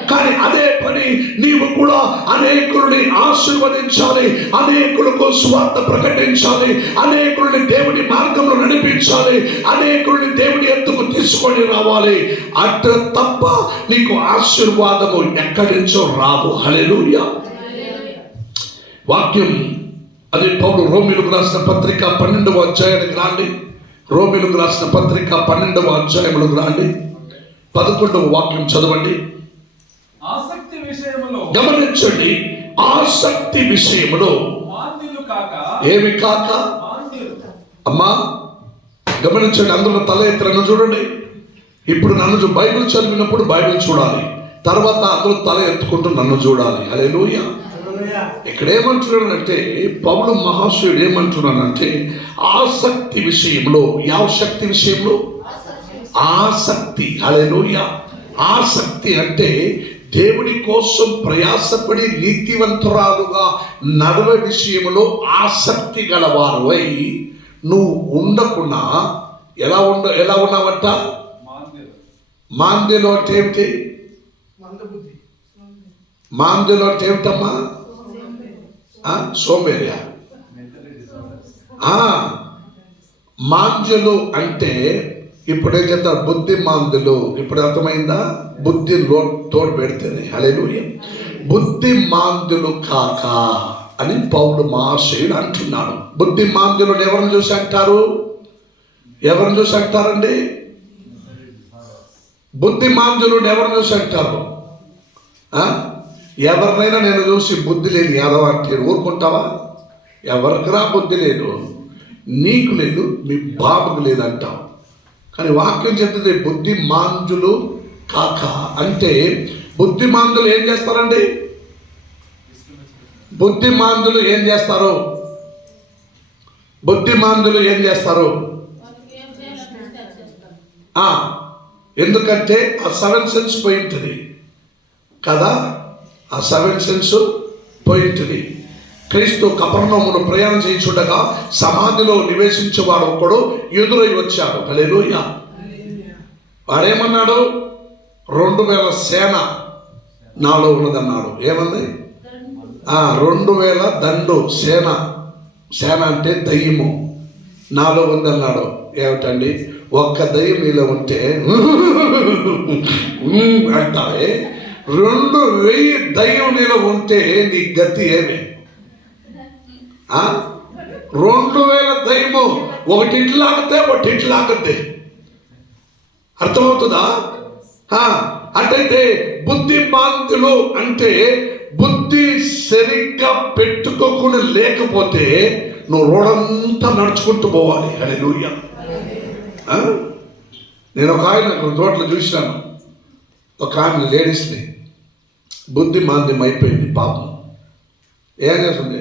కానీ అదే పని నీవు కూడా అనేకులని ఆశీర్వదించాలి, అనేకులకు సువార్త ప్రకటించాలి, అనేకులని దేవుని మార్గంలో నడిపించాలి, అనేకులని దేవుని ఎత్తుకు తీసుకొని రావాలి. అట్ట తప్ప నీకు ఆశీర్వాదము ఎక్కడి నుంచో రాదు. హల్లెలూయా. వాక్యం అది పౌలు రోమీయులకు రాసిన పత్రిక 12వ అధ్యాయానికి రాండి. రోమీయులకు రాసిన పత్రిక 12వ అధ్యాయములకు రాండి. 11వ వాక్యం చదవండి. ఆసక్తి విషయములో గమనించండి, ఆసక్తి విషయములో మాంద్యులు కాక ఏమి కాక. అమ్మా గమనించండి, అందులో తల ఎత్తి నన్ను చూడండి. ఇప్పుడు నన్ను బైబిల్ చదివినప్పుడు బైబిల్ చూడాలి, తర్వాత అందులో తల ఎత్తుకుంటూ నన్ను చూడాలి. హల్లెలూయా. ఇక్కడ ఏమంటున్నానంటే పౌలు మహాశయుడు ఏమంటున్నానంటే ఆసక్తి విషయంలో. యావ శక్తి విషయంలో ఆసక్తి. హల్లెలూయా. ఆసక్తి అంటే దేవుని కోసం ప్రయాసపడి నీతివంతురాలుగా నడవ విషయంలో ఆసక్తి గలవారువై నువ్వు ఉండకుండా ఎలా ఉన్నావంట? మాంద్యలో అంటే ఏమిటి? మాంద్యలో అంటే ఏమిటమ్మా? సోమేరియా. మాంద్యులు అంటే ఇప్పుడు ఏం చెప్తారు? బుద్ధి మాంద్యులు. ఇప్పుడు అర్థమైందా? బుద్ధి తోడు పెడితేనే. హల్లెలూయా. బుద్ధి మాంద్యులు కాక అని పౌలు మహాశయుడు అంటున్నాడు. బుద్ధి మాంద్యులను ఎవరిని చూసి అంటారు? ఎవరిని చూసి అంటారండి? బుద్ధి మాంద్యులను ఎవరిని చూసి అంటారు? ఎవరినైనా నేను చూసి బుద్ధి లేదు యాదవ అంటే ఊరుకుంటావా? ఎవరికిరా బుద్ధి లేదు? నీకు లేదు, మీ బాబుకు లేదంటావు. కానీ వాక్యం చెప్తుంది బుద్ధి మాంద్యులు కాక అంటే బుద్ధిమాందులు ఏం చేస్తారండి? బుద్ధిమాందులు ఏం చేస్తారు? బుద్ధిమాందులు ఏం చేస్తారు? ఎందుకంటే ఆ 7 సెన్స్ పోయింటుంది కదా. ఆ 7 సెన్స్ పోయింటుంది. క్రీస్తు కపర్నౌమును ప్రయాణం చేయించుండగా సమాధిలో నివేశించేవాడు ఒకడు ఎదురై వచ్చాడు. హల్లెలూయా. వాడేమన్నాడు? 2000 సేన నాలో ఉన్నదన్నాడు. ఏమంది? 2000 దండు సేన. సేన అంటే దయ్యము నాలో ఉందన్నాడు. ఏమిటండి? ఒక్క దయ్యం నీలో ఉంటే అంటావే, 2000 దయ్యం నీలో ఉంటే నీ గతి ఏమి? 2000 దయ్యము ఒకటి ఇట్లాగితే ఒకటి ఇట్లాగద్ది. అర్థమవుతుందా? అంటే బుద్ధి మాంద్యులు అంటే బుద్ధి సరిగ్గా పెట్టుకోకుండా లేకపోతే నువ్వు రోడంతా నడుచుకుంటూ పోవాలి. హల్లెలూయా. నేను ఒక చోట్ల చూసినాను, ఒక ఆమె లేడీస్ని బుద్ధి మాంద్యం అయిపోయింది పాపం. ఏం చేస్తుంది?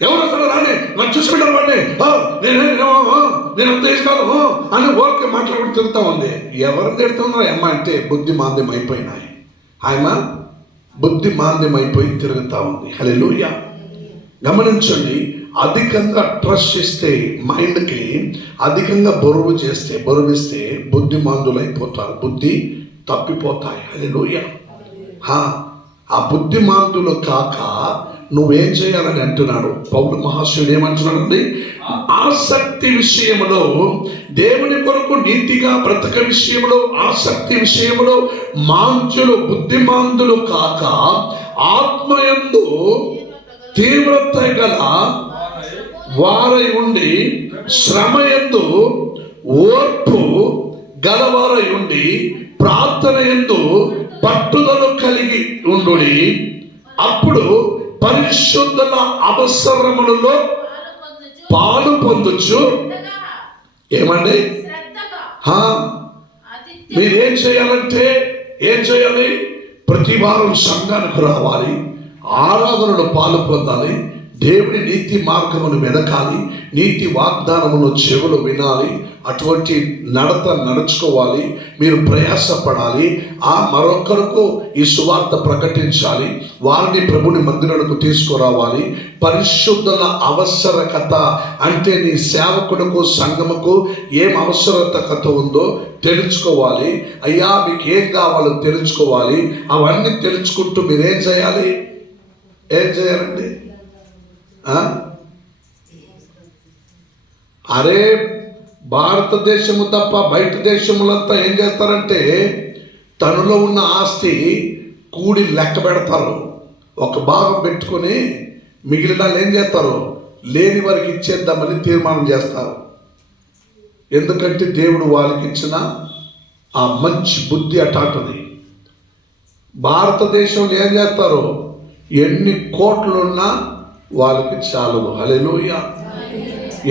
ఎవరు అసలు రాని నన్ను చూసుకుంటారు వాడిని, నేను అంత వేసుకోదు అని ఓకే మాట్లాడుకుంటూ తిరుగుతూ ఉంది. ఎవరు తిడుతున్నారు అమ్మ అంటే బుద్ధి మాంద్యం అయిపోయినాయి. ఆయన బుద్ధి మాంద్యం అయిపోయి తిరుగుతూ ఉంది. హల్లెలూయా. గమనించండి, అధికంగా ట్రస్ట్ చేస్తే మైండ్కి అధికంగా బరువిస్తే బుద్ధి మాందులు అయిపోతారు, బుద్ధి తప్పిపోతాయి. హల్లెలూయా. ఆ బుద్ధి మాందులు కాక నువ్వేం చేయాలని అంటున్నాడు పౌలు మహాశయుడు. ఏమంటున్నాడండి? ఆసక్తి విషయంలో, దేవుని కొరకు నీతిగా బ్రతక విషయంలో, ఆసక్తి విషయంలో మాంద్యులు బుద్ధిమాందులు కాక ఆత్మయందు తీవ్రత గల వారై ఉండి శ్రమయందు ఓర్పు గలవారై ఉండి ప్రార్థన యందు పట్టుదల కలిగి ఉండు. అప్పుడు పరిశుద్ధుల అవసరములలో పాలు పొందొచ్చు. ఏమండి? మీరేం చేయాలంటే ఏం చేయాలి? ప్రతి వారం సంఘానికి రావాలి, ఆరాధనలో పాలు పొందాలి, దేవుని నీతి మార్గమును వెనకాలి, నీతి వాగ్దానమును చెవులు వినాలి, అటువంటి నడుచుకోవాలి. మీరు ప్రయాసపడాలి. మరొకరికి ఈ సువార్త ప్రకటించాలి, వారిని ప్రభుని మందిరానికి తీసుకురావాలి. పరిశుద్ధుల ఆవశ్యకత అంటే నీ సేవకులకు సంఘముకు ఏం ఆవశ్యకత ఉందో తెలుసుకోవాలి. అయ్యా మీకు ఏం కావాలో తెలుసుకోవాలి. అవన్నీ తెలుసుకుంటూ మీరేం చేయాలి? ఏం చేయాలండి? అరే భారతదేశము తప్ప బయట దేశములంతా ఏం చేస్తారంటే తనలో ఉన్న ఆస్తి కూడి లెక్క పెడతారు. ఒక భాగం పెట్టుకొని మిగిలిన ఏం చేస్తారు? లేని వారికి ఇచ్చేద్దామని తీర్మానం చేస్తారు. ఎందుకంటే దేవుడు వాళ్ళకి ఇచ్చిన ఆ మంచి బుద్ధి అటాటది. భారతదేశంలో ఏం చేస్తారు, ఎన్ని కోట్లున్నా వాళ్ళకి చాలదు. హల్లెలూయా.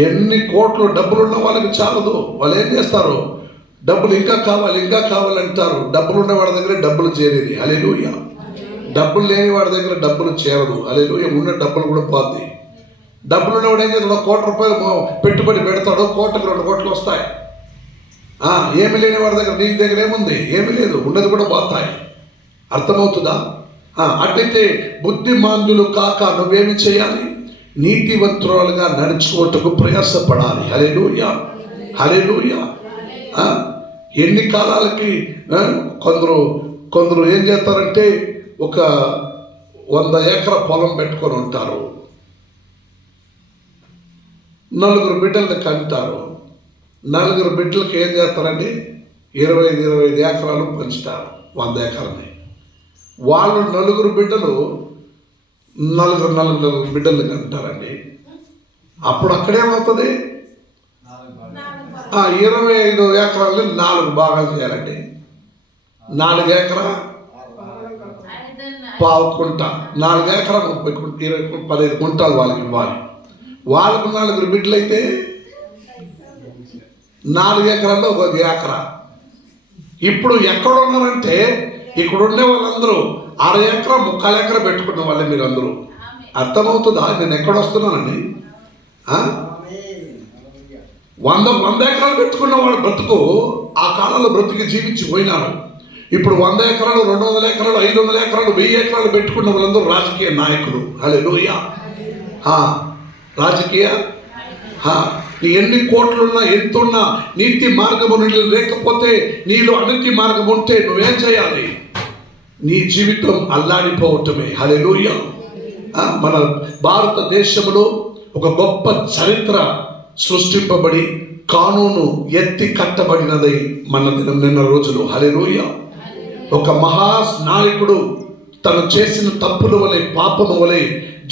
ఎన్ని కోట్లు డబ్బులున్న వాళ్ళకి చాలదు. వాళ్ళు ఏం చేస్తారు, డబ్బులు ఇంకా కావాలంటారు. డబ్బులున్న వాడి దగ్గర డబ్బులు చేరేది. హల్లెలూయా. డబ్బులు లేని వాడి దగ్గర డబ్బులు చేరదు. హల్లెలూయా. ఉన్న డబ్బులు కూడా పోద్ది. డబ్బులు ఉన్నవాడు ఏం చేస్తాడు, ₹1,00,000 పెట్టుబడి పెడతాడు, కోట్లకు 2 కోట్లు వస్తాయి. ఏమి లేని వాడి దగ్గర, నీ దగ్గర ఏముంది, ఏమీ లేదు, ఉన్నది కూడా పోతాయి. అర్థమవుతుందా? అట్లయితే బుద్ధిమాంద్యులు కాక నువ్వేమి చేయాలి, నీతివంతురాలుగా నడుచుకోవటకు ప్రయాసపడాలి. హల్లెలూయా. హల్లెలూయా. ఎన్ని కాలాలకి కొందరు ఏం చేస్తారంటే ఒక 100 ఎకరా పొలం పెట్టుకొని ఉంటారు, 4 బిడ్డల్ని కంటారు. 4 బిడ్డలకి ఏం చేస్తారండి, 25 ఎకరాలు పంచుతారు 100 ఎకరాలని. వాళ్ళు 4 బిడ్డలు 4 బిడ్డల్ని కంటారండి. అప్పుడు అక్కడేమవుతుంది, 25 ఎకరాలని 4 భాగాలు చేయాలండి. 4 ఎకరా పావు కుంట, 4 ఎకరా 15 కుంటాలు వాళ్ళకి ఇవ్వాలి. వాళ్ళకు 4 బిడ్డలు అయితే 4 ఎకరాల్లో 1 ఎకరా. ఇప్పుడు ఎక్కడ ఉన్నారంటే ఇక్కడ ఉండే వాళ్ళందరూ 1/2 ఎకరా 3/4 ఎకరా పెట్టుకున్న వాళ్ళే మీరు అందరూ. అర్థమవుతుందా నేను ఎక్కడ వస్తున్నానని? 100 ఎకరాలు పెట్టుకున్న వాడు బ్రతుకు ఆ కాలంలో బ్రతికి జీవించి పోయినారు. ఇప్పుడు 100 ఎకరాలు 200 ఎకరాలు 500 ఎకరాలు 1000 ఎకరాలు పెట్టుకున్న వాళ్ళందరూ రాజకీయ నాయకులు. హల్లెలూయా. రాజకీయ ఎన్ని కోట్లున్నా ఎంతున్నా నీతి మార్గము లేకపోతే, నీలో అనీతి మార్గం ఉంటే నువ్వేం చేయాలి, నీ జీవితం అల్లాడిపోవటమే. హల్లెలూయా. మన భారతదేశంలో ఒక గొప్ప చరిత్ర సృష్టింపబడి కానూను ఎత్తి కట్టబడినది నిన్న రోజులు. హల్లెలూయా. ఒక మహానాయకుడు తను చేసిన తప్పుల వలె పాపము వలె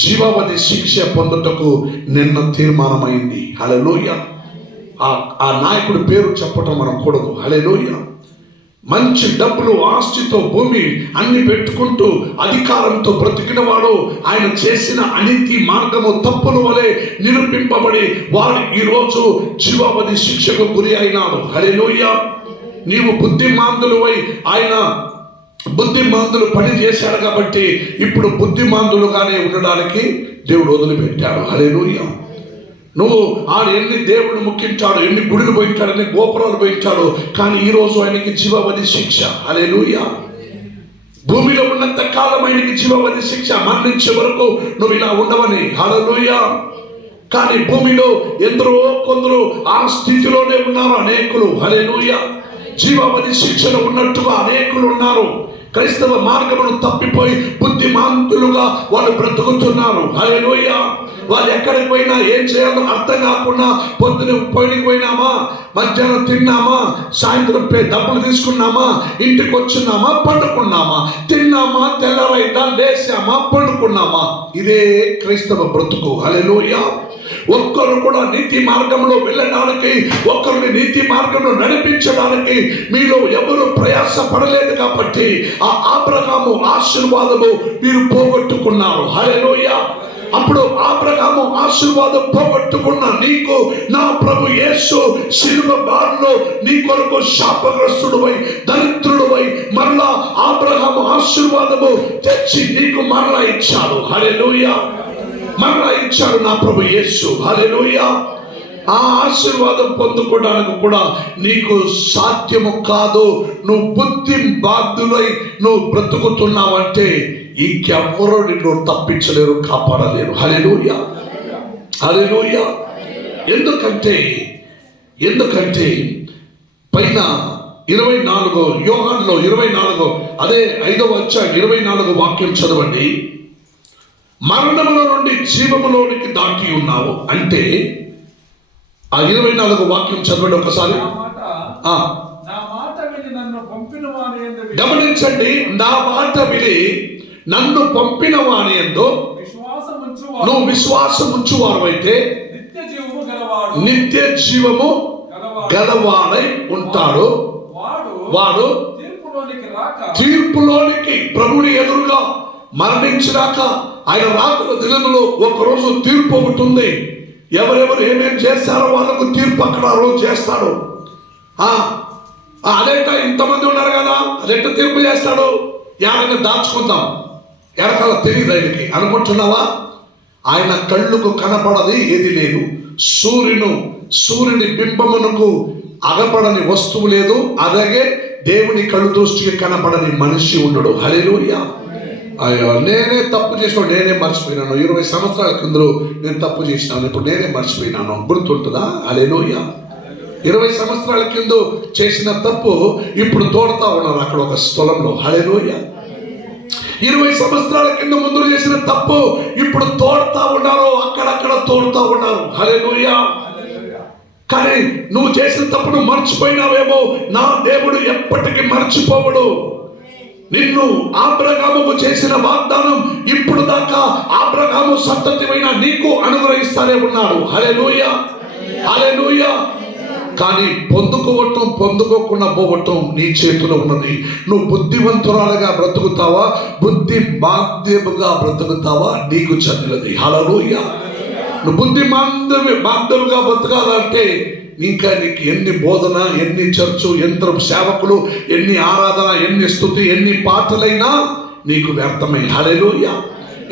జీవావధి శిక్ష పొందుటకు నిన్న తీర్మానమైంది. హల్లెలూయా. ఆ నాయకుడి పేరు చెప్పటం మనం కూడదు. హల్లెలూయా. మంచి డబ్బులు ఆస్తితో భూమి అన్ని పెట్టుకుంటూ అధికారంతో బ్రతికిన వాడు ఆయన చేసిన అనీతి మార్గము తప్పుల వలె నిరూపింపబడి వాడు ఈరోజు జీవావధి శిక్షకు గురి అయినాడు. హల్లెలూయా. నీవు బుద్ధిమాందులువై, ఆయన బుద్ధిమాందులు పని చేశాడు కాబట్టి ఇప్పుడు బుద్ధిమాందులుగానే ఉండడానికి దేవుడు వదిలిపెట్టాడు. హల్లెలూయా. నువ్వు ఎన్ని దేవుడు ముఖ్యించాడు, ఎన్ని గుడులు పోయించాడు, ఎన్ని గోపురాలు పోయించాడు, కానీ ఈరోజు ఆయనకి జీవావధి శిక్ష. హల్లెలూయా. భూమిలో ఉన్నంత కాలం ఆయనకి జీవావధి శిక్ష. మరణించే వరకు నువ్వు ఇలా ఉండవని. హల్లెలూయా. కానీ భూమిలో కొందరు ఆ స్థితిలోనే ఉన్నారు అనేకులు. హల్లెలూయా. జీవావధి శిక్షలో ఉన్నట్టుగా అనేకులు ఉన్నారు. క్రైస్తవ మార్గమును తప్పిపోయి బుద్ధిమాంతులుగా వాళ్ళు బ్రతుకుతున్నారు. హల్లెలూయా. వాళ్ళు ఎక్కడికి పోయినా ఏం చేయాలో అర్థం కాకుండా పొద్దున పోయినకి పోయినామా, మధ్యాహ్నం తిన్నామా, సాయంత్రం డబ్బులు తీసుకున్నామా, ఇంటికి వచ్చినామా, పండుకున్నామా, తిన్నామా, తెల్లరైందా, లేసామా, పండుకున్నామా. ఇదే క్రైస్తవ బ్రతుకు. హల్లెలూయా. ఒక్కరు కూడా నీతి మార్గంలో వెళ్ళడానికి, ఒక్కరిని నీతి మార్గంలో నడిపించడానికి మీలో ఎవరు ప్రయాస పడలేదు కాబట్టి ఆ అబ్రహాము ఆశీర్వాదము మీరు పోగొట్టుకున్నారు. హల్లెలూయా. అప్పుడు అబ్రహాము ఆశీర్వాదం పోగొట్టుకున్న నీకు నా ప్రభు యేసు శిలువ బారులో నీ కొరకు శాపగ్రస్తుడువై దరిద్రుడువై మరలా అబ్రహాము ఆశీర్వాదము తెచ్చి నీకు మరలా ఇచ్చాడు. హల్లెలూయా. మరలా ఇచ్చాడు నా ప్రభు యేసు. హల్లెలూయా. ఆ ఆశీర్వాదం పొందుకోవడానికి కూడా నీకు సాధ్యము కాదు. నువ్వు బుద్ధి బాధ్యులై నువ్వు బ్రతుకుతున్నావంటే ఇంకెవ్వరూ నిన్ను తప్పించలేరు, కాపాడలేరు. హల్లెలూయా. హల్లెలూయా. ఎందుకంటే పైన 24 యోహానులో 24 అదే 5వ అధ్యాయం 24 వాక్యం చదవండి. మరణములో నుండి జీవములోనికి దాటి ఉన్నావు అంటే ఆ 24 వాక్యం చదవండి ఒకసారి. గమనించండి. నా మాట విని నన్ను పంపిన వాని యందు నువ్వు విశ్వాసం ఉంచువారు అయితే నిత్య జీవము గలవాడై ఉంటాడు. వాడు తీర్పులోనికి ప్రభుని ఎదురుగా మరణించినాక ఆయన రాకుల దినములో ఒకరోజు తీర్పు ఒకటి ఉంది. ఎవరెవరు ఏమేం చేస్తారో వాళ్ళకు తీర్పు అక్కడ ఆ రోజు చేస్తాడు. అదేంట ఇంతమంది ఉన్నారు కదా, అదేంట తీర్పు చేస్తాడు? ఎవరైనా దాచుకుందాం, ఎరకాల తెలియదు ఆయనకి అనుకుంటున్నావా? ఆయన కళ్ళకు కనపడది ఏది లేదు. సూర్యుని బింబమునకు అగపడని వస్తువు లేదు. అలాగే దేవుని కళ్ళు దృష్టికి కనపడని మనిషి ఉండడు. హల్లెలూయా. అయ్యో, నేనే తప్పు చేసిన, నేనే మర్చిపోయినాను. 20 సంవత్సరాల కింద నేను తప్పు చేసినాను, ఇప్పుడు నేనే మర్చిపోయినాను. గుర్తుంటుందా? హల్లెలూయా. 20 సంవత్సరాల కింద చేసిన తప్పు ఇప్పుడు తోడుతా ఉన్నారు అక్కడ ఒక స్థలంలో. హల్లెలూయా. 20 సంవత్సరాల కింద ముందు చేసిన తప్పు ఇప్పుడు తోడుతా ఉన్నారు, అక్కడక్కడ తోడుతా ఉన్నారు. హల్లెలూయా. కానీ నువ్వు చేసిన తప్పుడు మర్చిపోయినావేమో, నా దేవుడు ఎప్పటికీ మర్చిపోవడు. నిన్ను అబ్రహాముకు చేసిన వాగ్దానం ఇప్పుడు దాకా అబ్రహాము సంతతివైన నీకు అనుగ్రహిస్తానే ఉన్నాడు. హల్లెలూయా, హల్లెలూయా. కానీ పొందుకోకుండా పోవటం నీ చేతిలో ఉన్నది. నువ్వు బుద్ధివంతురాలుగా బ్రతుకుతావా, బుద్ధి బాధ్యముగా బ్రతుకుతావా, నీకు చెందినది. హల్లెలూయా. నువ్వు బుద్ధి బాధ్యులుగా బ్రతకాలంటే ఇంకా నీకు ఎన్ని బోధన, ఎన్ని చర్చు, ఎంత సేవకులు, ఎన్ని ఆరాధన, ఎన్ని స్తుతి, ఎన్ని పాటలైనా నీకు వ్యర్థమే. హల్లెలూయా.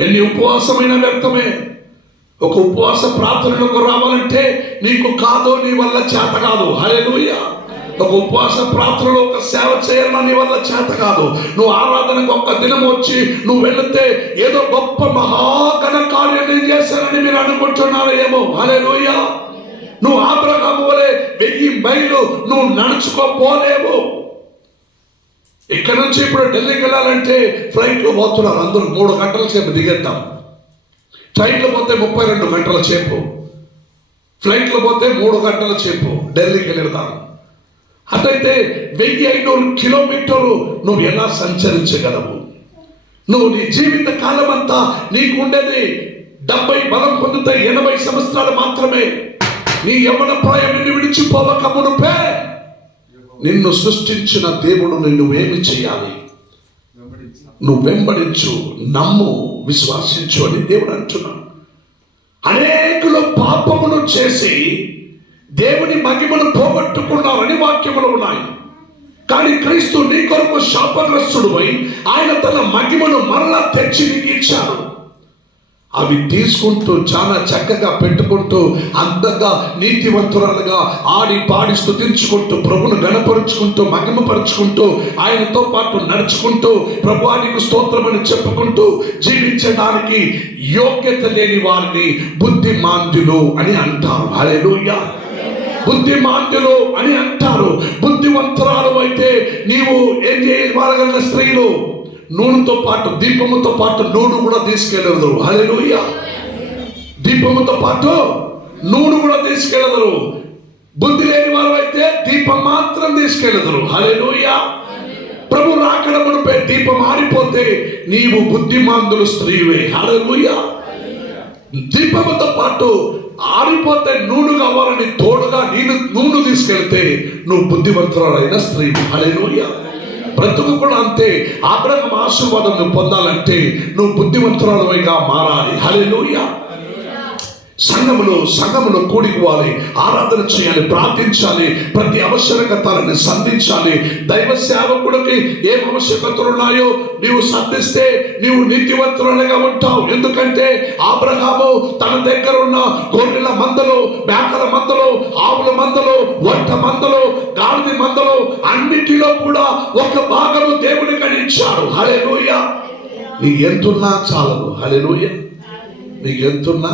ఎన్ని ఉపవాసమైన వ్యర్థమే. ఒక ఉపవాస ప్రార్థనలకు రావాలంటే నీకు కాదో, నీ వల్ల చేత కాదు. హల్లెలూయా. ఒక ఉపవాస ప్రార్థనలో ఒక సేవ చేయాలన్నా నీ వల్ల చేత కాదు. నువ్వు ఆరాధనకు ఒక్క దినం వచ్చి నువ్వు వెళితే ఏదో గొప్ప మహాఘన కార్యం నేను చేశానని మీరు అనుకుంటున్నారు ఏమో. హల్లెలూయా. నువ్వు అబ్రహాము వలె 1000 మైళ్ళు నువ్వు నడుచుకోపోలేవు. ఇక్కడ నుంచి ఇప్పుడు ఢిల్లీకి వెళ్ళాలంటే ఫ్లైట్లో పోతున్నారు అందరూ. 3 గంటల సేపు దిగేద్దాం. ట్రైన్లో పోతే 32 గంటల సేపు, ఫ్లైట్లో పోతే 3 గంటల సేపు ఢిల్లీకి వెళ్దాం. అట్లయితే 1500 కిలోమీటర్లు నువ్వు ఎలా సంచరించగలవు? నువ్వు నీ జీవిత కాలం అంతా నీకు ఉండేది 70 బలం పొందుతా 80 సంవత్సరాలు మాత్రమే. నీ యవ్వన ప్రాయం నిన్ను విడిచిపోవక మునుపే నిన్ను సృష్టించిన దేవుడు నువ్వేమి చేయాలి? నువ్వు వెంబడించు, నమ్ము, విశ్వాసించు అని దేవుడు అంటున్నాడు. అనేకులు పాపమును చేసి దేవుని మహిమను పోగొట్టుకున్నారని వాక్యములు ఉన్నాయి. కానీ క్రీస్తు నీ కొరకు శాపగ్రస్తుడువై ఆయన తన మహిమను మరలా తెచ్చి నీకు ఇచ్చాడు. అవి తీసుకుంటూ చాలా చక్కగా పెట్టుకుంటూ అందంగా నీతివంతురాలుగా ఆడి పాడి స్తుతించుకుంటూ ప్రభును గణపరుచుకుంటూ మహిమపరుచుకుంటూ ఆయనతో పాటు నడుచుకుంటూ ప్రభువానికి స్తోత్రమని చెప్పుకుంటూ జీవించడానికి యోగ్యత లేని వారిని బుద్ధిమాంద్యులు అని అంటారు. హల్లెలూయా. బుద్ధిమాంద్యులు అని అంటారు. బుద్ధివంతురాలు అయితే నీవు ఏం చేయగలిగిన స్త్రీలు నూనెతో పాటు, దీపముతో పాటు నూనె కూడా తీసుకెళ్ళదు. హల్లెలూయా. దీపముతో పాటు నూనె కూడా తీసుకెళ్ళదు. బుద్ధి లేని వారు అయితే దీపం మాత్రం తీసుకెళ్ళదు. హల్లెలూయా. ప్రభు రాకడ మునుపే దీపం ఆరిపోతే నీవు బుద్ధిమాందులు స్త్రీవే. హల్లెలూయా. దీపముతో పాటు ఆరిపోతే నూనె కావాలని తోడుగా నూనె తీసుకెళ్తే నువ్వు బుద్ధివంతురాలైన స్త్రీ. హల్లెలూయా. బ్రతుకు కూడా అంతే. అబ్రహాము ఆశీర్వాదం నువ్వు పొందాలంటే నువ్వు బుద్ధివంతురాలుగా మారాలి. హల్లెలూయా. సంఘములో కూడుకోవాలి, ఆరాధన చేయాలి, ప్రార్థించాలి, ప్రతి ఆవశ్యకతలను సంధించాలి. దైవ సేవకుడికి ఏం ఆవశ్యకతలు ఉన్నాయో నీవు సంధిస్తే నీవు నీతివంతులుగా ఉంటావు. ఎందుకంటే అబ్రహాము తన దగ్గర ఉన్న గొర్రెల మందలో, మేకల మందలో, ఆవుల మందలో, ఒంట మందలో, గాడిద మందలో అన్నిటిలో కూడా ఒక భాగము దేవునికి ఇచ్చాడు. హల్లెలూయా. నీకు ఎంతున్నా చాలదు. హల్లెలూయా. నీకు ఎంతున్నా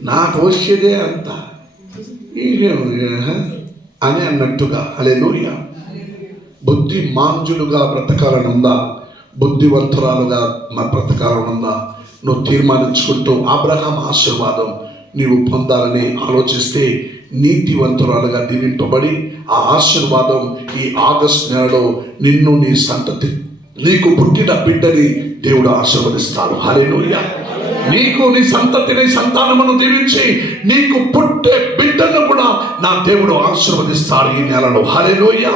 నాకు వచ్చేదే అంత అని అన్నట్టుగా. హల్లెలూయా. బుద్ధి మాంజులుగా బ్రతకాలనుందా, బుద్ధివంతురాలుగా బ్రతకాలనుందా? నువ్వు తీర్మానించుకుంటూ అబ్రహాము ఆశీర్వాదం నీవు పొందాలని ఆలోచిస్తే నీతివంతురాలుగా దీవింపబడి ఆ ఆశీర్వాదం ఈ ఆగస్టు నెలలో నిన్ను, నీ సంతతి నీకు పుట్టిన బిడ్డని దేవుడు ఆశీర్వదిస్తాడు. హల్లెలూయా. నీకు నీ సంతతిని సంతానమును దీవించి నీకు పుట్టే బిడ్డను కూడా నా దేవుడు ఆశీర్వదిస్తాడు ఈ నెలలో. హల్లెలూయా.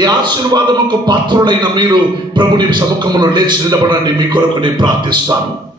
ఈ ఆశీర్వాదముకు పాత్రులైన మీరు ప్రభుని సముఖములో లేచి నిలబడండి. మీ కొరకు నేను ప్రార్థిస్తాను.